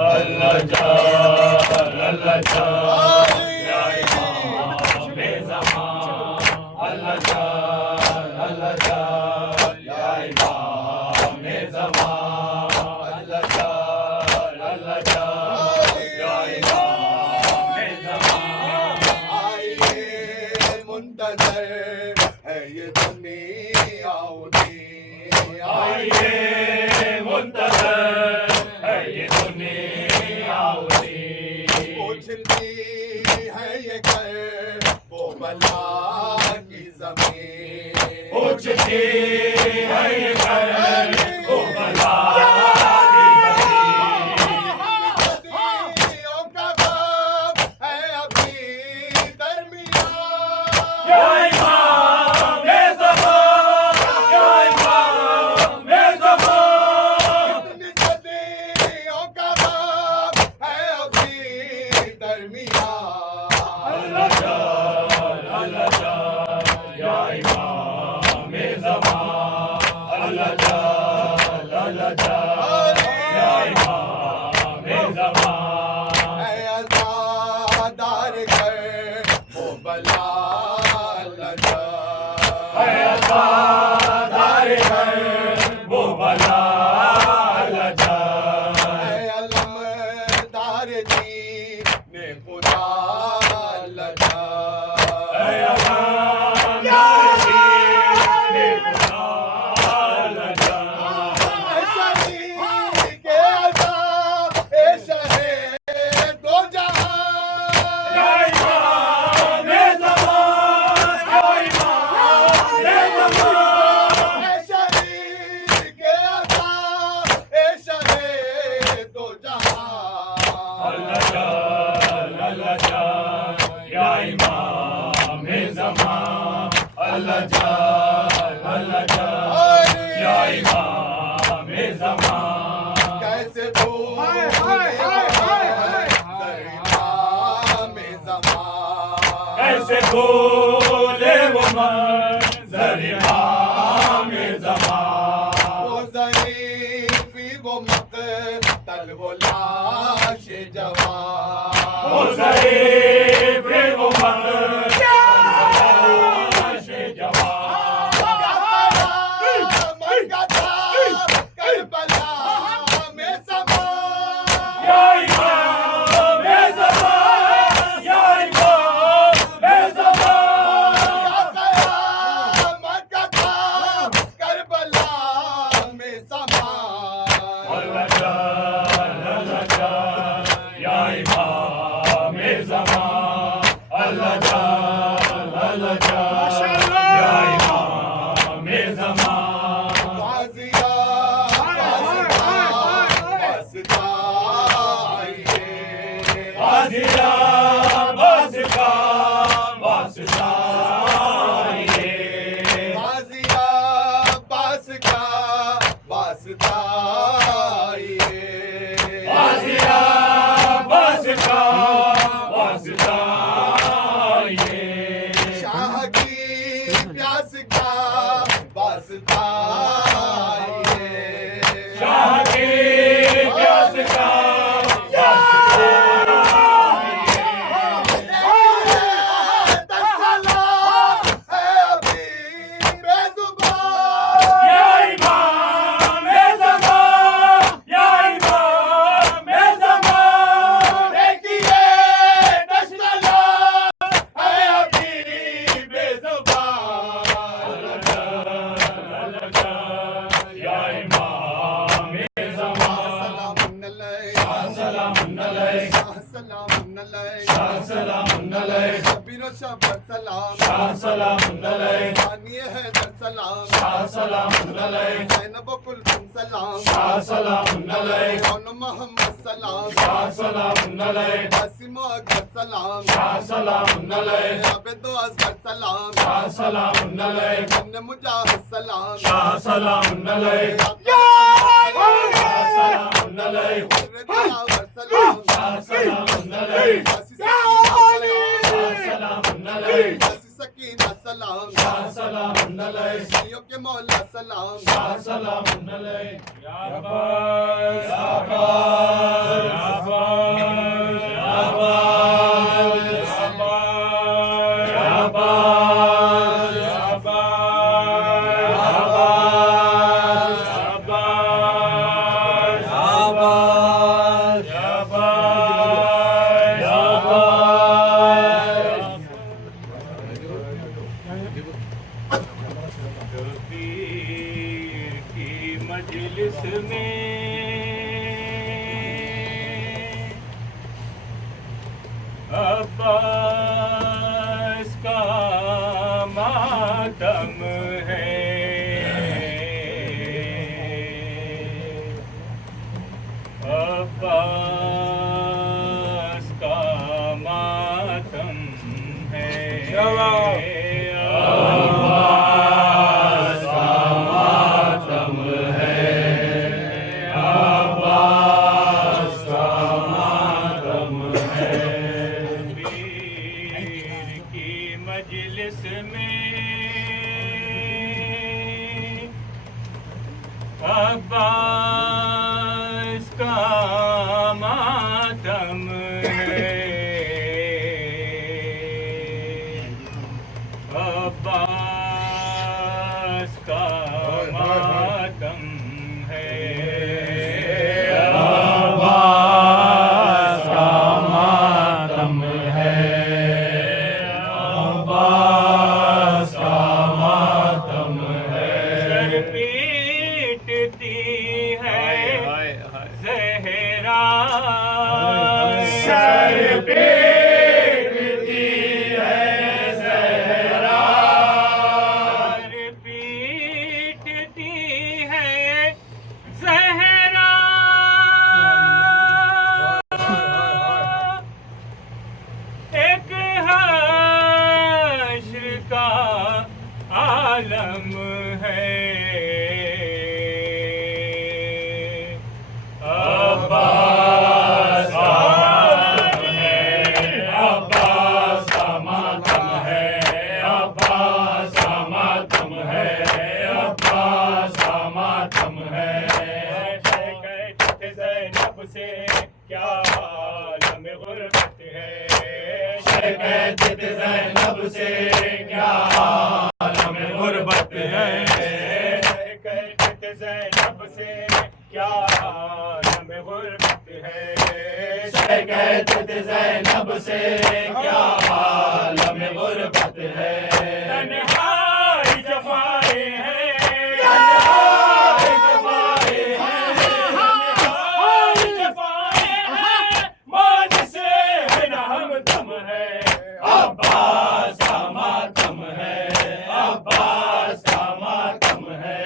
अल्लाह जान, अल्लाह जान, या इमाम ज़मान। अल्लाह जान, अल्लाह जान, या इमाम ज़मान। अल्लाह जान, अल्लाह जान, या इमाम ज़मान। आइए मुंतज़र है ये दुनिया उठी, आइए मुंतज़र है ये दुनिया उठी। उछलती है ये कर वो बला की ज़मीन। उछलती है ये घर वो बला की ज़मीन। सदियों का ख्वाब है अभी दरमियान। या इमाम ज़मान, या इमाम ज़मान। इतनी सदियों का ख्वाब है अभी दरमियान। अल्लाह जान, या इमाम ज़मान। अल्लाह जान, वफादार है वो भला लजा अलमदार दीन खुदा लजा कैसे कैसे भूले वो मंज़र-ए-माँ में ज़मां वो ज़रीफ़ी वो मक़तल वो लाश जवान वो ज़रीफ़ वो लाश जवान करबला में समा या इमाम ज़मां या इमाम ज़मां करबला में समा अल्लाह या इमाम ज़मां अल्लाह या इमाम ज़मां गाज़िया वास्ता आज़िया वास्ता वास्ता गाज़िया वास्ता वास्ता आज़िया वास्ता वास्ता शाह की प्यास का वास्ता शाह की प्यास का या इमाम ज़मां या इमाम ज़मां या इमाम ज़मां सलाम सलाम सानिए है दर सलाम सलाम ज़ैनब कुलसुम सलाम सलाम कौन मोहम्मद सलाम सलाम कासिम अकबर सलाम सलाम आबिद असगर सलाम सलाम जन्न मुजाहिद सलाम सलाम सकीना सलाम सलाम के मौला सलाम सलाम या अब्बास या अब्बास या अब्बास या अब्बास या अब्बास या अब्बास या अब्बास या अब्बास या पीर की मजलिस में अब्बास का मातम है अब्बास का मातम है अब्बास का मातम है अब्बास का मातम है पीर की मजलिस में अब्बास का मातम है अब्बास का मातम है, अब्बास का मातम है, अब्बास का मातम है। सर पीटती है ज़हरा, सर पीटती है ज़हरा, सर पीटती है ज़हरा। एक हश्र का आलम है, अब्बास का मातम है, अब्बास का मातम है, अब्बास का मातम है, अब्बास का मातम है। कहते ज़ैनब से क्या आलम गुर्बत है, कहते ज़ैनब से क्या आलम गुर्बत है, कहते ज़ैनब से क्या आलम गुर्बत है, कहते ज़ैनब से क्या आलम गुर्बत है। तन्हाई जफ़ाए हैं, तन्हाई जफ़ाए हैं, तन्हाई जफ़ाए हैं, मान से है ना हमदम है, अब्बास का मातम है, अब्बास का मातम है।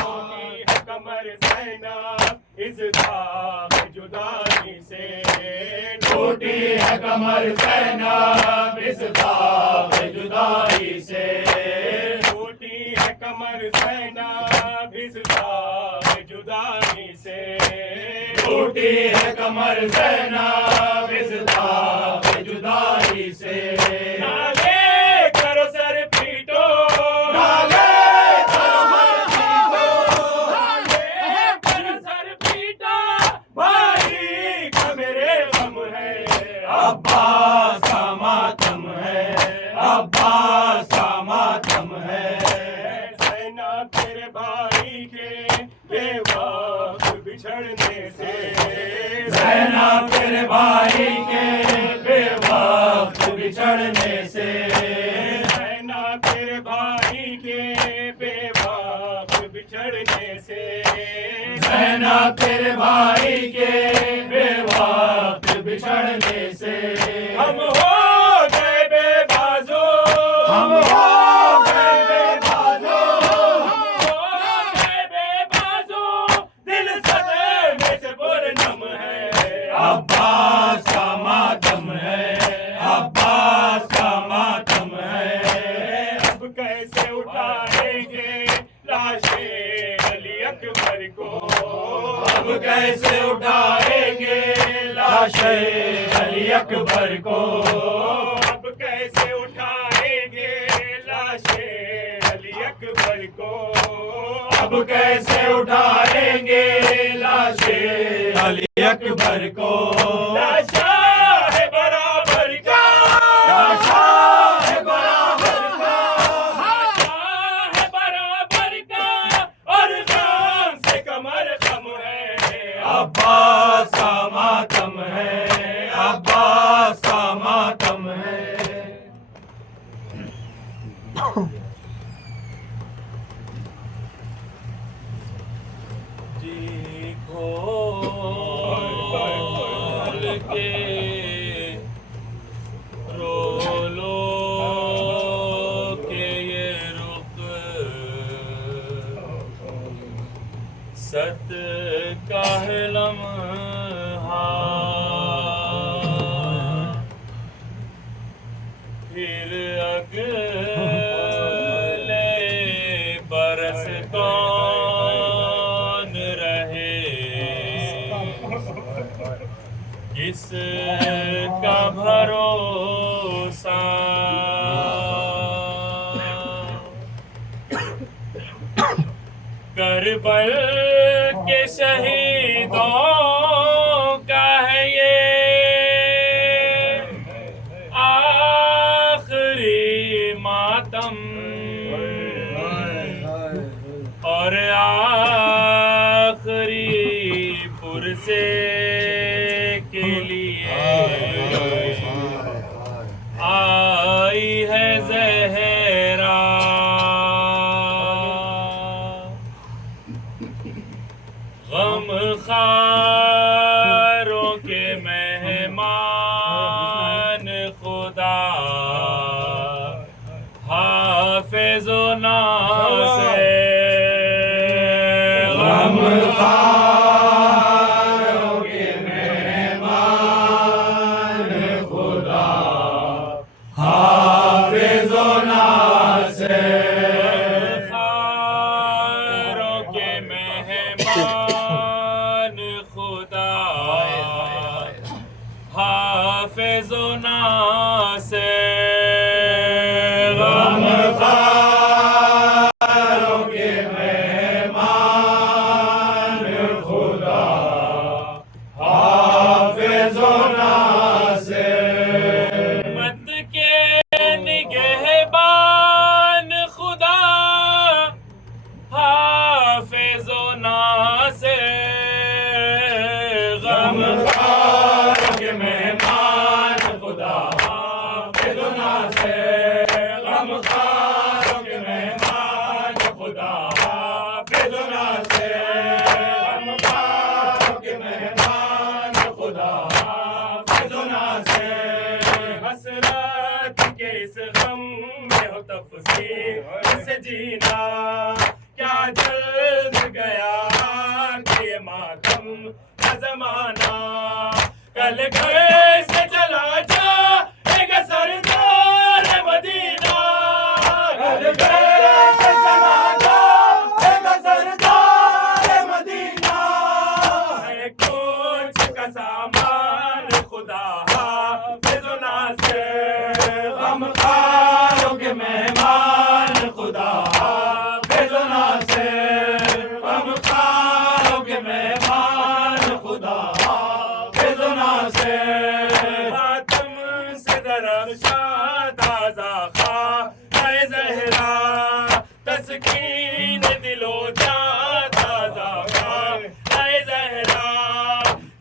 टूटी है कमर ज़ैनब इस दाग जुदाई से, टूटी है कमर ज़ैनब इस दाग जुदाई से, टूटी है कमर ज़ैनब इस दाग जुदाई से, टूटी है कमर ज़ैनब इस दाग जुदाई से। नाले करो सर पीटो, नाले करो सर पीटो, नाले करो सर पीटो, भाई का मेरे गम है, अब्बास का मातम है, अब्बास का मातम है। ज़ैनब तेरे भाई के बेवक्त बिछड़ने से, ज़ैनब तेरे भाई के बेवक्त बिछड़ने से, ज़ैनब तेरे भाई के बेवक्त बिछड़ने से, ज़ैनब तेरे भाई के बेवक्त बिछड़ने से। हम हो गए बेबाजो, हम हो गए बेबाजो, हम हो गए बेबाजो, दिल सदमे से पुरनम है, अब्बास का मातम है, अब्बास का मातम है। अब कैसे उठाएंगे लाशे अली अकबर को, अब कैसे उठाएंगे लाशे अली अकबर को, अब कैसे उठाएंगे लाशे अली अकबर को, अब कैसे उठाएंगे लाशे अली अकबर को। लाशा है बराबर का, लाशा है बराबर का, लाशा है बराबर का, और काम से कमर कम है, अब्बास का मातम है, अब्बास का मातम है। जी खोल के रो लो के ये रुख सत का है लम्हा, फिर अगले बरस कौन रहे, किसका भरोसा, करबल के शहीदों का है ये आखिरी मातम, से गमखारों के मेहमान खुदा हाफिज़ो नासिर खारों के मेहमान खुदा हाफिज़ो नासिर गमखारों के मेहमान खुदा हाफिज़ो नासिर मत के निगहबान खुदा हाफिज़ो नासिर गमखारों के मेहमान खुदा हाफिज़ो नासिर गमखारों के मेहमान खुदा हाफिज़ो नासिर गमखारों के मेहमान खुदा हाफिज़ो नासिर हसरत के इस गम में हो तफसीर से जीना क्या जल्द गया कि ये मातम का ज़माना कल घर से चला जा एक सरदार मदीना कल घर से चला जा एक सरदार मदीना है कुछ का सामान खुदा हाफिज़ो नासिर गमखारों के मेहमान खुदा हाफिज़ो नासिर गमखारों के मेहमान खुदा हाफिज़ो नासिर हातम से दरख्शा ताज़ा खा है ज़हरा तस्कीन दिलो जा ताज़ा खा है ज़हरा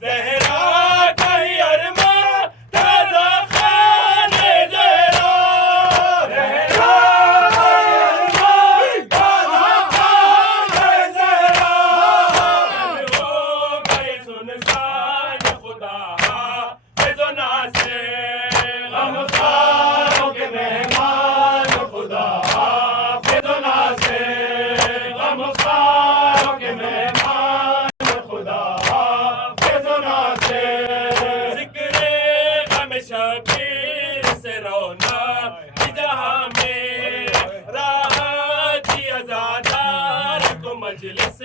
ज़हरा का ही अरमा ताज़ा खाने ज़हरा ज़हरा का ही अरमा ताज़ा खाने ज़हरा हो गए सुनसान खुदा हाफिज़ो नासिर गमखारों के मेहमान खुदा हाफिज़ो नासिर गमखारों के मेहमान खुदा हाफिज़ो नासिर ज़िक्रे गम शबीर से रोना की जहाँ में राहत की अज़ादार को मजलिस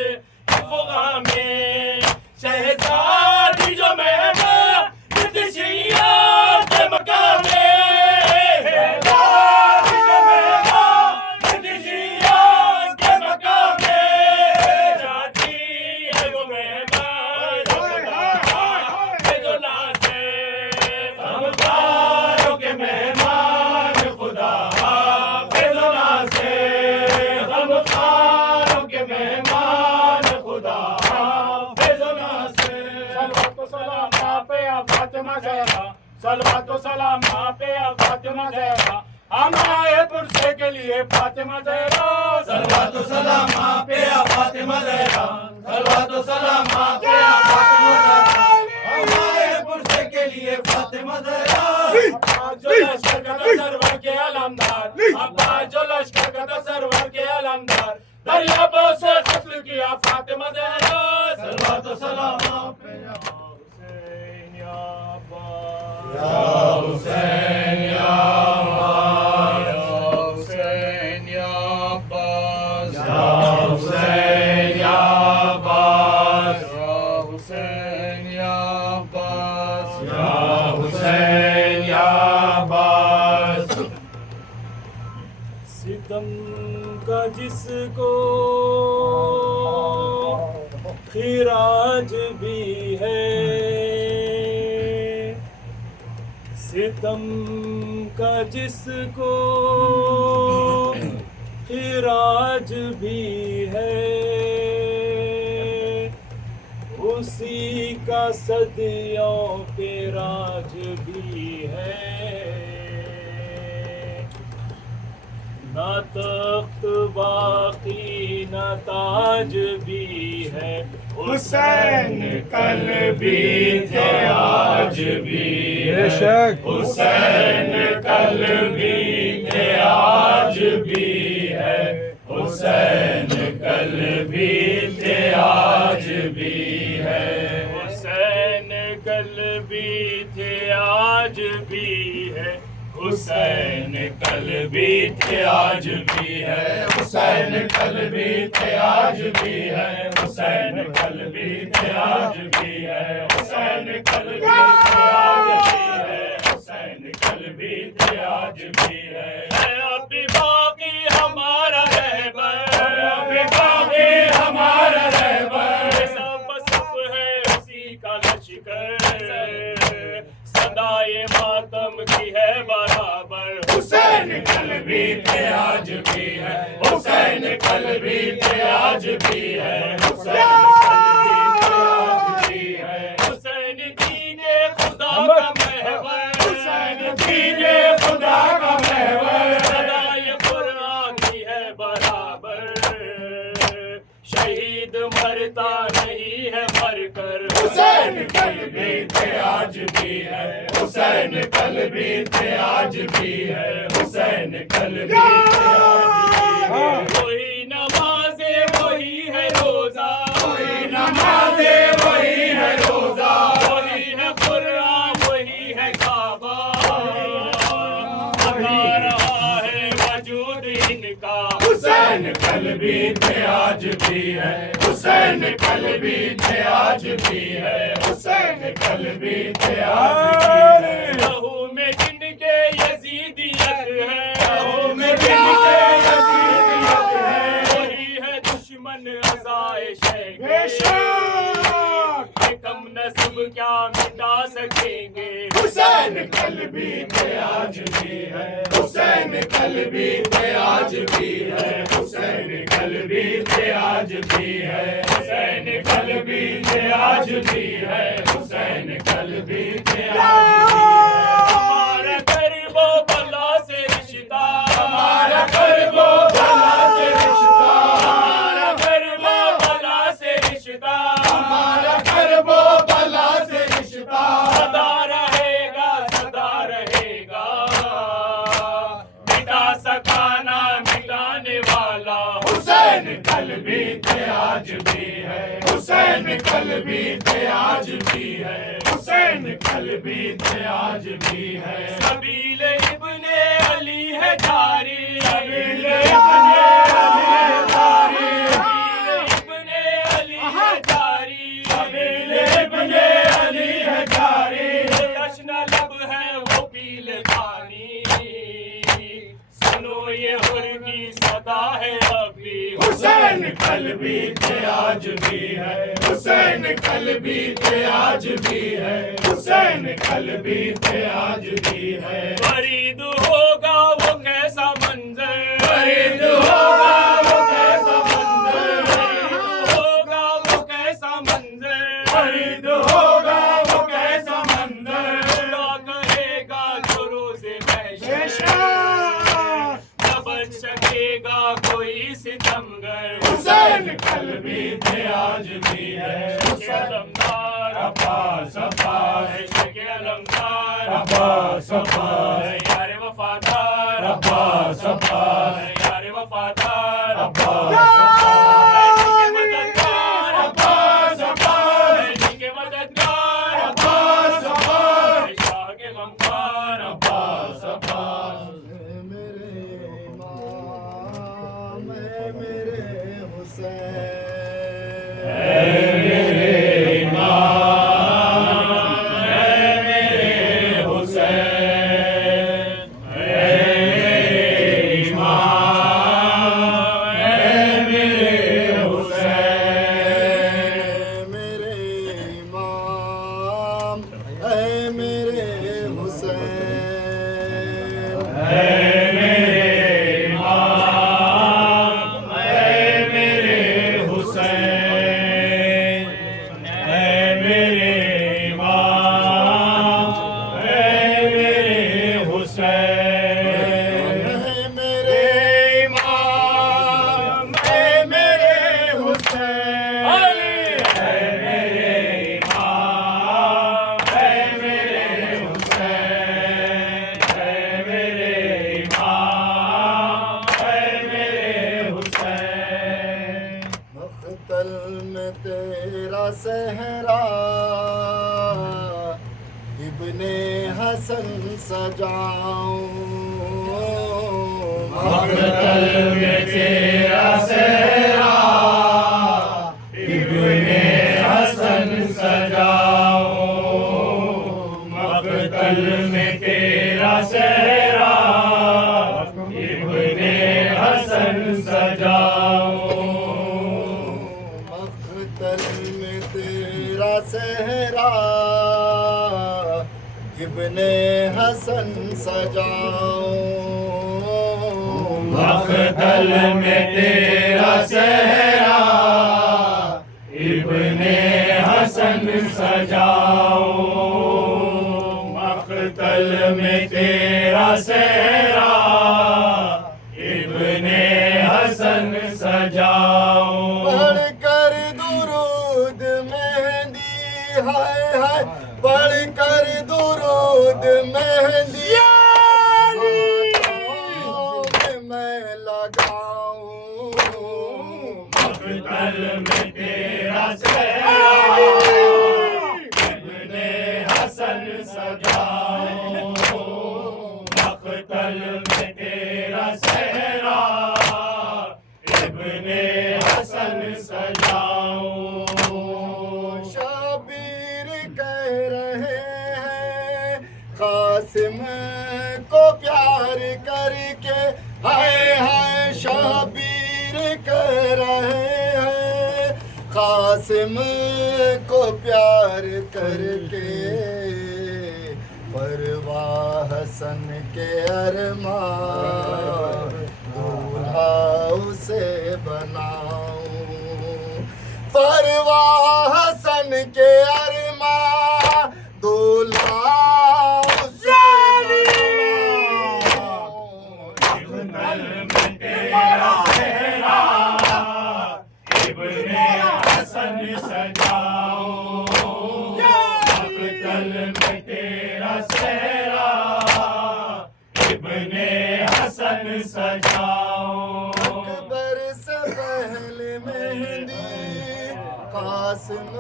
फुगा में शहज़ादी जो मेहमान नितशिया के मकाम में शहज़ादी जो मेहमान नितशिया के मकाम में जाती है वो मेहमान खुदा हाफिज़ो नासिर गमखारों के मेहमान खुदा हाफिज़ो नासिर गमखारों के मेहमान खुदा हाफिज़ो नासिर सलवातो सलाम आपे या फातिमा ज़हरा सलवातो सलाम आपे या फातिमा ज़हरा हम आए पुरसे के लिए फातिमा ज़हरा सलवातो सलाम आपे या फातिमा ज़हरा सलवातो सलाम आपे या फातिमा ज़हरा हमारे पुरसे के लिए फातिमा ज़हरा अब्बास जो लश्कर का सरवर के अलमदार अब्बास जो लश्कर का सरवर के अलमदार दरियाबों से कत्ल किया फातिमा ज़हरा सलवातो सलाम आपे या हुसैन या अब्बास हुसैन या हुसैन या अब्बास हुसैन या अब्बास हुसैन या अब्बास हुसैन या अब्बास सितम का जिसको खिराज भी है सितम का जिसको खिराज भी है उसी का सदियों पे राज भी है ना तख्त बाकी ना ताज भी है हुसैन कल भी थे आज भी बेशक हुसैन कल भी थे आज भी है हुसैन कल भी थे आज भी है हुसैन कल भी थे आज भी है हुसैन कल भी थे आज भी है हुसैन कल भी थे आज भी है हुसैन कल भी थे आज भी है हुसैन कल भी थे आज भी है हुसैन कल भी थे आज भी है अभी बाकी हमारा रहबर अभी बाकी हमारा रहबर सब है उसी का लश्कर सदा ये मातम की है बराबर हुसैन कल भी थे आज भी है हुसैन कल भी थे आज भी है हुसैन हुसैन दीने खुदा का महवर हुसैन दीने खुदा का महवर सदा ये कुरान की है बराबर शहीद मरता नहीं है मरकर हुसैन कल भी थे आज भी है हुसैन कल भी थे आज भी है हुसैन कल भी थे आज भी है वही नमाज़े वही है रोजा वही नमाज़े वही है रोजा वही है कुरान वही है काबा बता रहा है वजूद इनका हुसैन कल भी थे आज भी है हुसैन कल भी थे आज भी है हुसैन कल भी थे आज भी है लहू में जिनके यजीदियत है लहू में जिनके यजीदियत है वही है दुश्मन अज़ाए शेख कम नस्ब क्या मिटा सकेंगे हुसैन कल भी थे आज भी है हुसैन कल भी थे आज भी है हुसैन कल भी थे आज भी है हुसैन कल भी थे आज भी है हुसैन कल भी थे आज भी है हमारा गरीबो भला से रिश्ता हमारा गरीबो भला से रिश्ता हमारा गरीबो भला से रिश्ता हमारा गरीबो भला से रिश्ता सदा रहेगा मिटा सकाना मिटाने वाला हुसैन कल भी थे आज भी है हुसैन कल भी थे आज भी है हुसैन कल भी थे आज भी है सबीले इब्ने अली है जारी सबीले इब्ने अली है जारी सबीले इब्ने अली है जारी सबीले इब्ने अली है जारी तशना लब है वो पीले पानी सुनो ये हुर की सदा है अभी हुसैन कल भी थे आज भी है हुसैन कल भी थे आज भी है हुसैन कल भी थे आज भी है फरीद होगा वो कैसा मंजर फरीद होगा वो कैसा मंजर फरीद होगा वो कैसा मंजर फरीद होगा वो कैसा मंजर खुदा कहेगा जो रोज़े महशर न बच सकेगा कोई सितमगर हुसैन कल भी थे आज भी है अलमदार अब्बास अब्बास अलमदार अब्बास अब्बास यारे वफादार अब्बास अब्बास यारे वफादार अब्बास अब्बास अब्बास के मददगार अब्बास अब्बास शाह के गमखार अब्बास अब्बास मेरे इमाम मेरे हुसैन मकतल में तेरा सहरा इब्ने हसन सजाऊं, मकतल में तेरा सहरा इब्ने हसन सजाऊं, मकतल में तेरा सहरा इब्ने हसन सजाऊं, मकतल में तेरा सहरा इब्ने हसन सजाऊं, मकतल में तेरा सहरा इब्ने हसन सजाऊं, मकतल में तेरा सहरा इब्ने हसन सजाऊं। पढ़कर दुरूद मेहंदी हाय हाय, पढ़कर दुरूद मेहंदी हाथों में मैं लगाऊं, मकतल में तेरा सहरा इब्ने हसन सजाऊं, मकतल में तेरा सहरा इब्ने हसन सजाऊं। शाबिर कह रहे हैं कासिम को प्यार करके, हाय हाय शाबिर कह रहे हैं कासिम को प्यार करके, परवाह हसन के अरमान दूल्हा उसे बनाऊं, परवाह हसन के अरमान दूल्हा उसे मकतल में तेरा सहरा इब्ने हसन सजाऊं, मकतल में तेरा सहरा इब्ने हसन सजाऊं। अकबर से पहले मेहंदी कासिम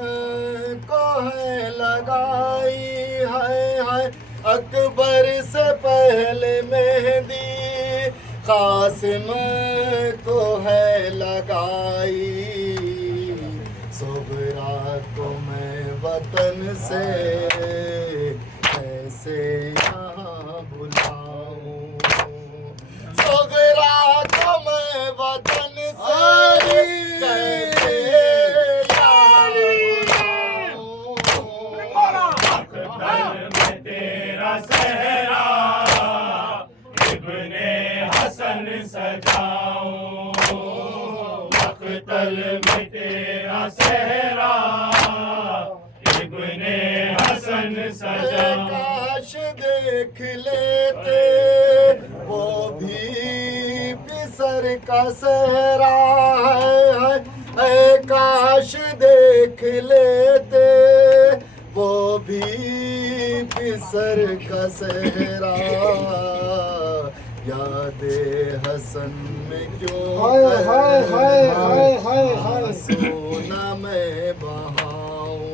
को है लगाई, हाय हाय अकबर से पहले मेहंदी कासिम को है लगाई, सुगरा को मैं वतन से कैसे यहाँ बुलाऊं, सुगरा को मैं वतन से कैसे यहाँ बुलाऊं, मकतल में तेरा सहरा इब्ने हसन सजाऊं, मकतल में तेरा सहरा इब्ने हसन सजाऊं। काश देख लेते वो भी पिसर का सहरा है, काश देख लेते वो भी पिसर का सहरा, यादे हसन में क्यों सोना मैं बहाऊं,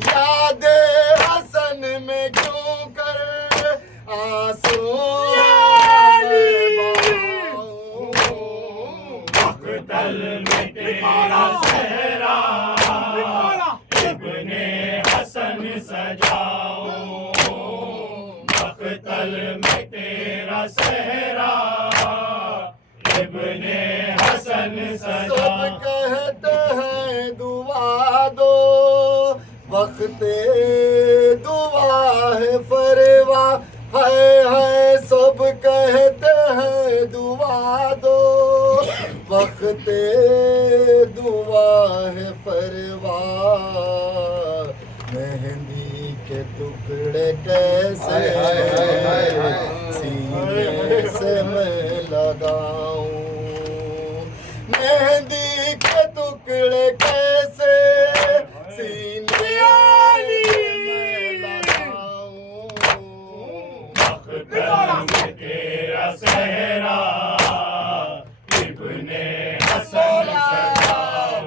यादे हसन में क्यों कर आंसू मकतल में तेरा सहरा इब्ने हसन सजाऊं, मकतल में तेरा सहरा इब्ने हसन सब सजाऊं। कहते हैं दुआ दो वक्ते दुआ है फरवा, है सब कहते हैं दुआ दो वक्ते दुआ है फरवा, मेहंदी के टुकड़े कैसे सीने से मैं लगाऊं, मेहंदी के टुकड़े कैसे सीने से मैं लगाऊं, मकतल में तेरा सहरा इब्ने हसन सजाऊं,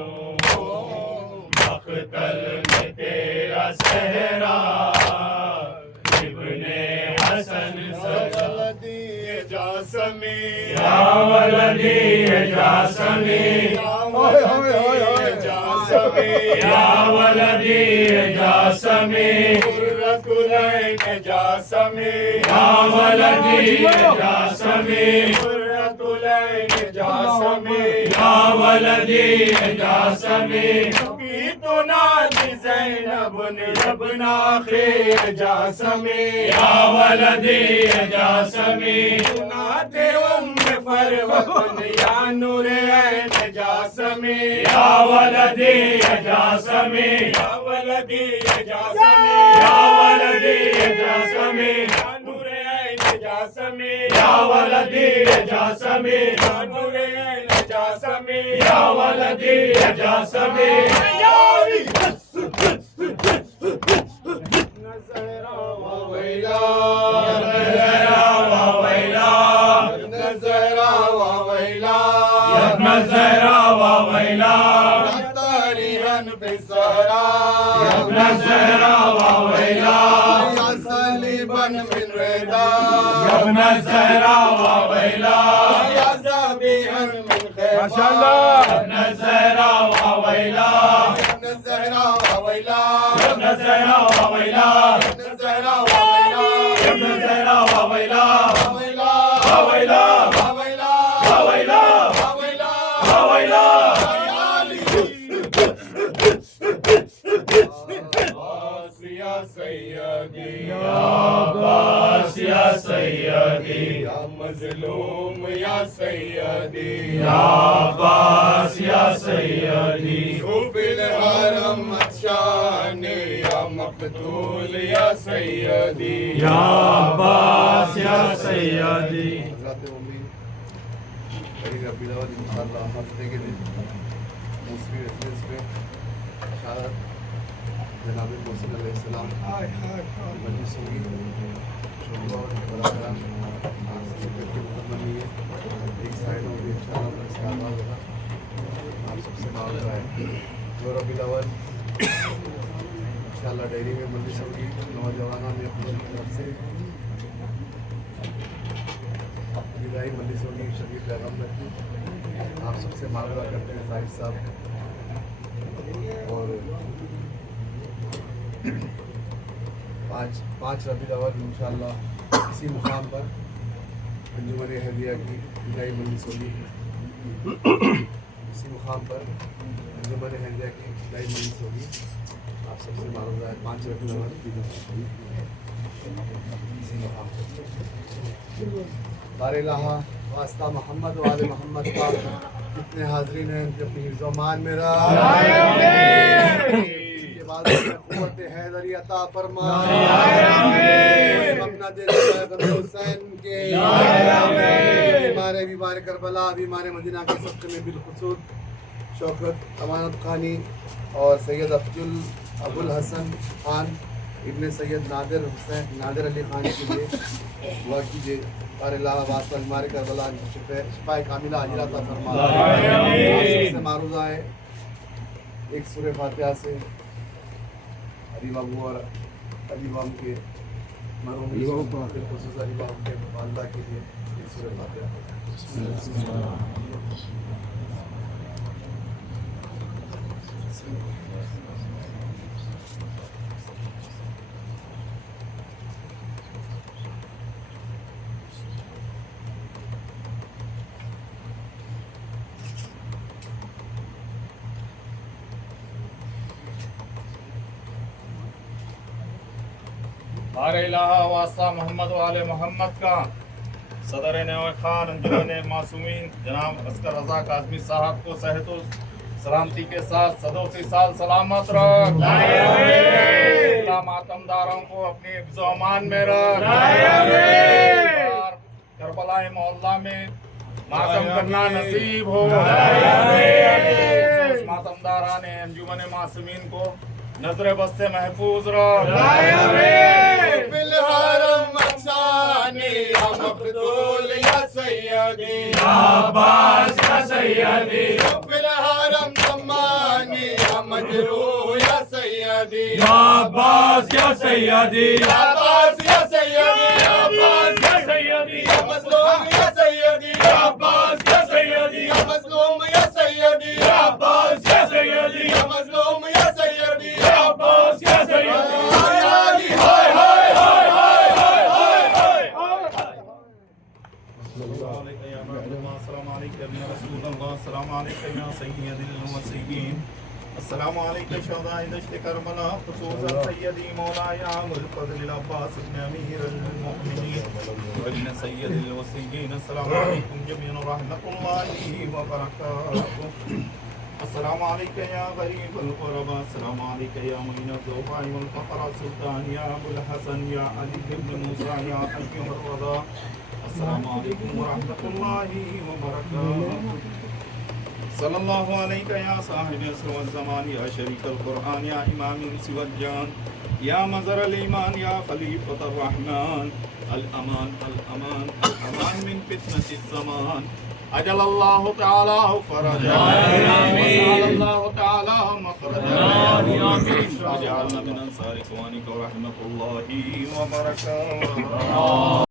वलदी जासमी ओए ओए ओए ओए जासमी या वलदी जासमी कुर्रतुल ऐन जासमी या वलदी जासमी कुर्रतुल ऐन जासमी या वलदी जासमी तो नादी ज़ैनब ने जब नाख़िर जासमी या वलदी जासमी नाते उम्म फरवतन या नूर ऐन जासमी या वलदी जासमी या वलदी जासमी या वलदी जासमी या नूर ऐन जासमी या वलदी जासमी या नूर ऐन जासमी या वलदी जासमी नज़रा वैला नज़रा ववैला नज़रा वैला नज़रा ववैला तारीहन बिसरा नज़रा ववैला या सलीबन मिन रदा नज़रा ववैला या ज़बीहन मिन खैमा माशाअल्लाह नज़रा ववैला नज़रा वैला नज़रा ववैला नज़रा वैला नज़रा ववैला वैला ववैला वैला ववैला वैला ववैला या सैयदी अब्बास या सैयदी या मज़लूम या सैयदी या अब्बास या सैयदी फिल हरम शान या मक़तूल या सैयदी या अब्बास या सैयदी हज़रत उम्मी रबीउल अव्वल इंशाअल्लाह हफ्ते के दिन दूसरी रेजिडेंस पे शायद जनाब मोहसिन अलैहिस्सलाम मजलिस होगी शुरू और बराबर की मुकम्मल है एक साइड होगी इंशाअल्लाह इसका आगाज़ होगा आप सबसे मांग रहा है 2 रबीउल अव्वल इंशाअल्लाह डेयरी में मजलिस होगी नौजवानों में अपनी तरफ से विदाई मजलिस होगी शरीफ पैगम्बर की आप सबसे मांगा करते हैं साहिब साहब और 5 रबीउल अव्वल इंशाअल्लाह इसी मुकाम पर अंजुमन हदिया की विदाई मजलिस होगी इसी मुकाम पर अंजुमन हदिया की विदाई मजलिस होगी आप सबसे मालूम है 5 रबीउल अव्वल इसी मुकाम पर बारिलाहा वास्ता मोहम्मद वाले मोहम्मद का कितने हाजरीन हैं कि अपनी ज़मान में के बाद क़ुव्वत हैदरी अता फरमा अपना दिल हुसैन के बीमार करबला बीमार मदीना के सबके में बिलखुसूस शौकत अमानत खानी और सैयद अबुल हसन खान इब्ने सैयद नादिर अली खान के लिए दुआ कीजिए और अल्लाह वास्ता हमारे करबला शिफाए कामिला अजरा अता फरमा से मारूज़ा है एक सूरह फातिहा से अली बाबू और अली बाबू के मरहूम बिलखुसूस अली बाबू के वालिदा के लिए एक सूरह फातिहा बारे इलाहा वास्ता मोहम्मद वाले मोहम्मद का सदर नौ खान अंजुमन मासूमीन जनाब अस्कर रजा काज़मी साहब को सेहत सलामती के साथ सदों से साल सलामत रख मातमदारों को अपनी हिफ्ज़-ओ-अमान में रख करबलाए मोहल्ला में मातम करना नसीब हो मातमदारान अंजुमन मासूमीन को नजर बस से महफूज रख अब्बास या सैयदी फिलहारम तमानी मजरूह या सैयदी अब्बास या सैयदी अब्बास या सैयदी अब्बास या सैयदी मजलूम या सैयदी सैयदी या अब्बास या सैयदी या मजलूम या सैयदी या अब्बास या सैयदी या मजलूम या सैयदी या अब्बास या सैयदी हाय हाय हाय हाय हाय हाय हाय अस्सलाम वालेकुम या रसूल अल्लाह, अस्सलाम वालेकुम या सय्यदुल मुरसलीन, अस्सलाम वालेकुम शुहदाए दश्त करबला, खुसूसन सय्यदी मौलाया अबुल फज़ल अब्बास इब्न अमीरुल मुमिनीन व इब्न सय्यदिल मुरसलीन, अस्सलाम वालेकुम जमीअन रहमतुल्लाहि व बरकातुहू। अस्सलाम वालेकुम या गरीबुल ग़ुरबा, अस्सलाम वालेकुम या मुइनत ज़ौफ़ाइ वल फ़ख़र सुल्तान या अबुल हसन या अली इब्न मूसा या अय्युब रज़ा, अस्सलामु अलैकुम व रहमतुल्लाहि व बरकातुहू। सल्लल्लाहु अलैका या साहिब असर व ज़मान या शरीकल कुरआन या इमाम इंस व जान या मज़र अल ईमान या खलीफतुर रहमान, अल अमान अल अमान अल अमान मिन फितनतिज़ ज़मान, अजलल्लाहु तआला फरजा वजअलल्लाहु तआला मखरजा वजअलना मिन अंसारि इख़वानिक व रहमतुल्लाहि व बरकातुहू।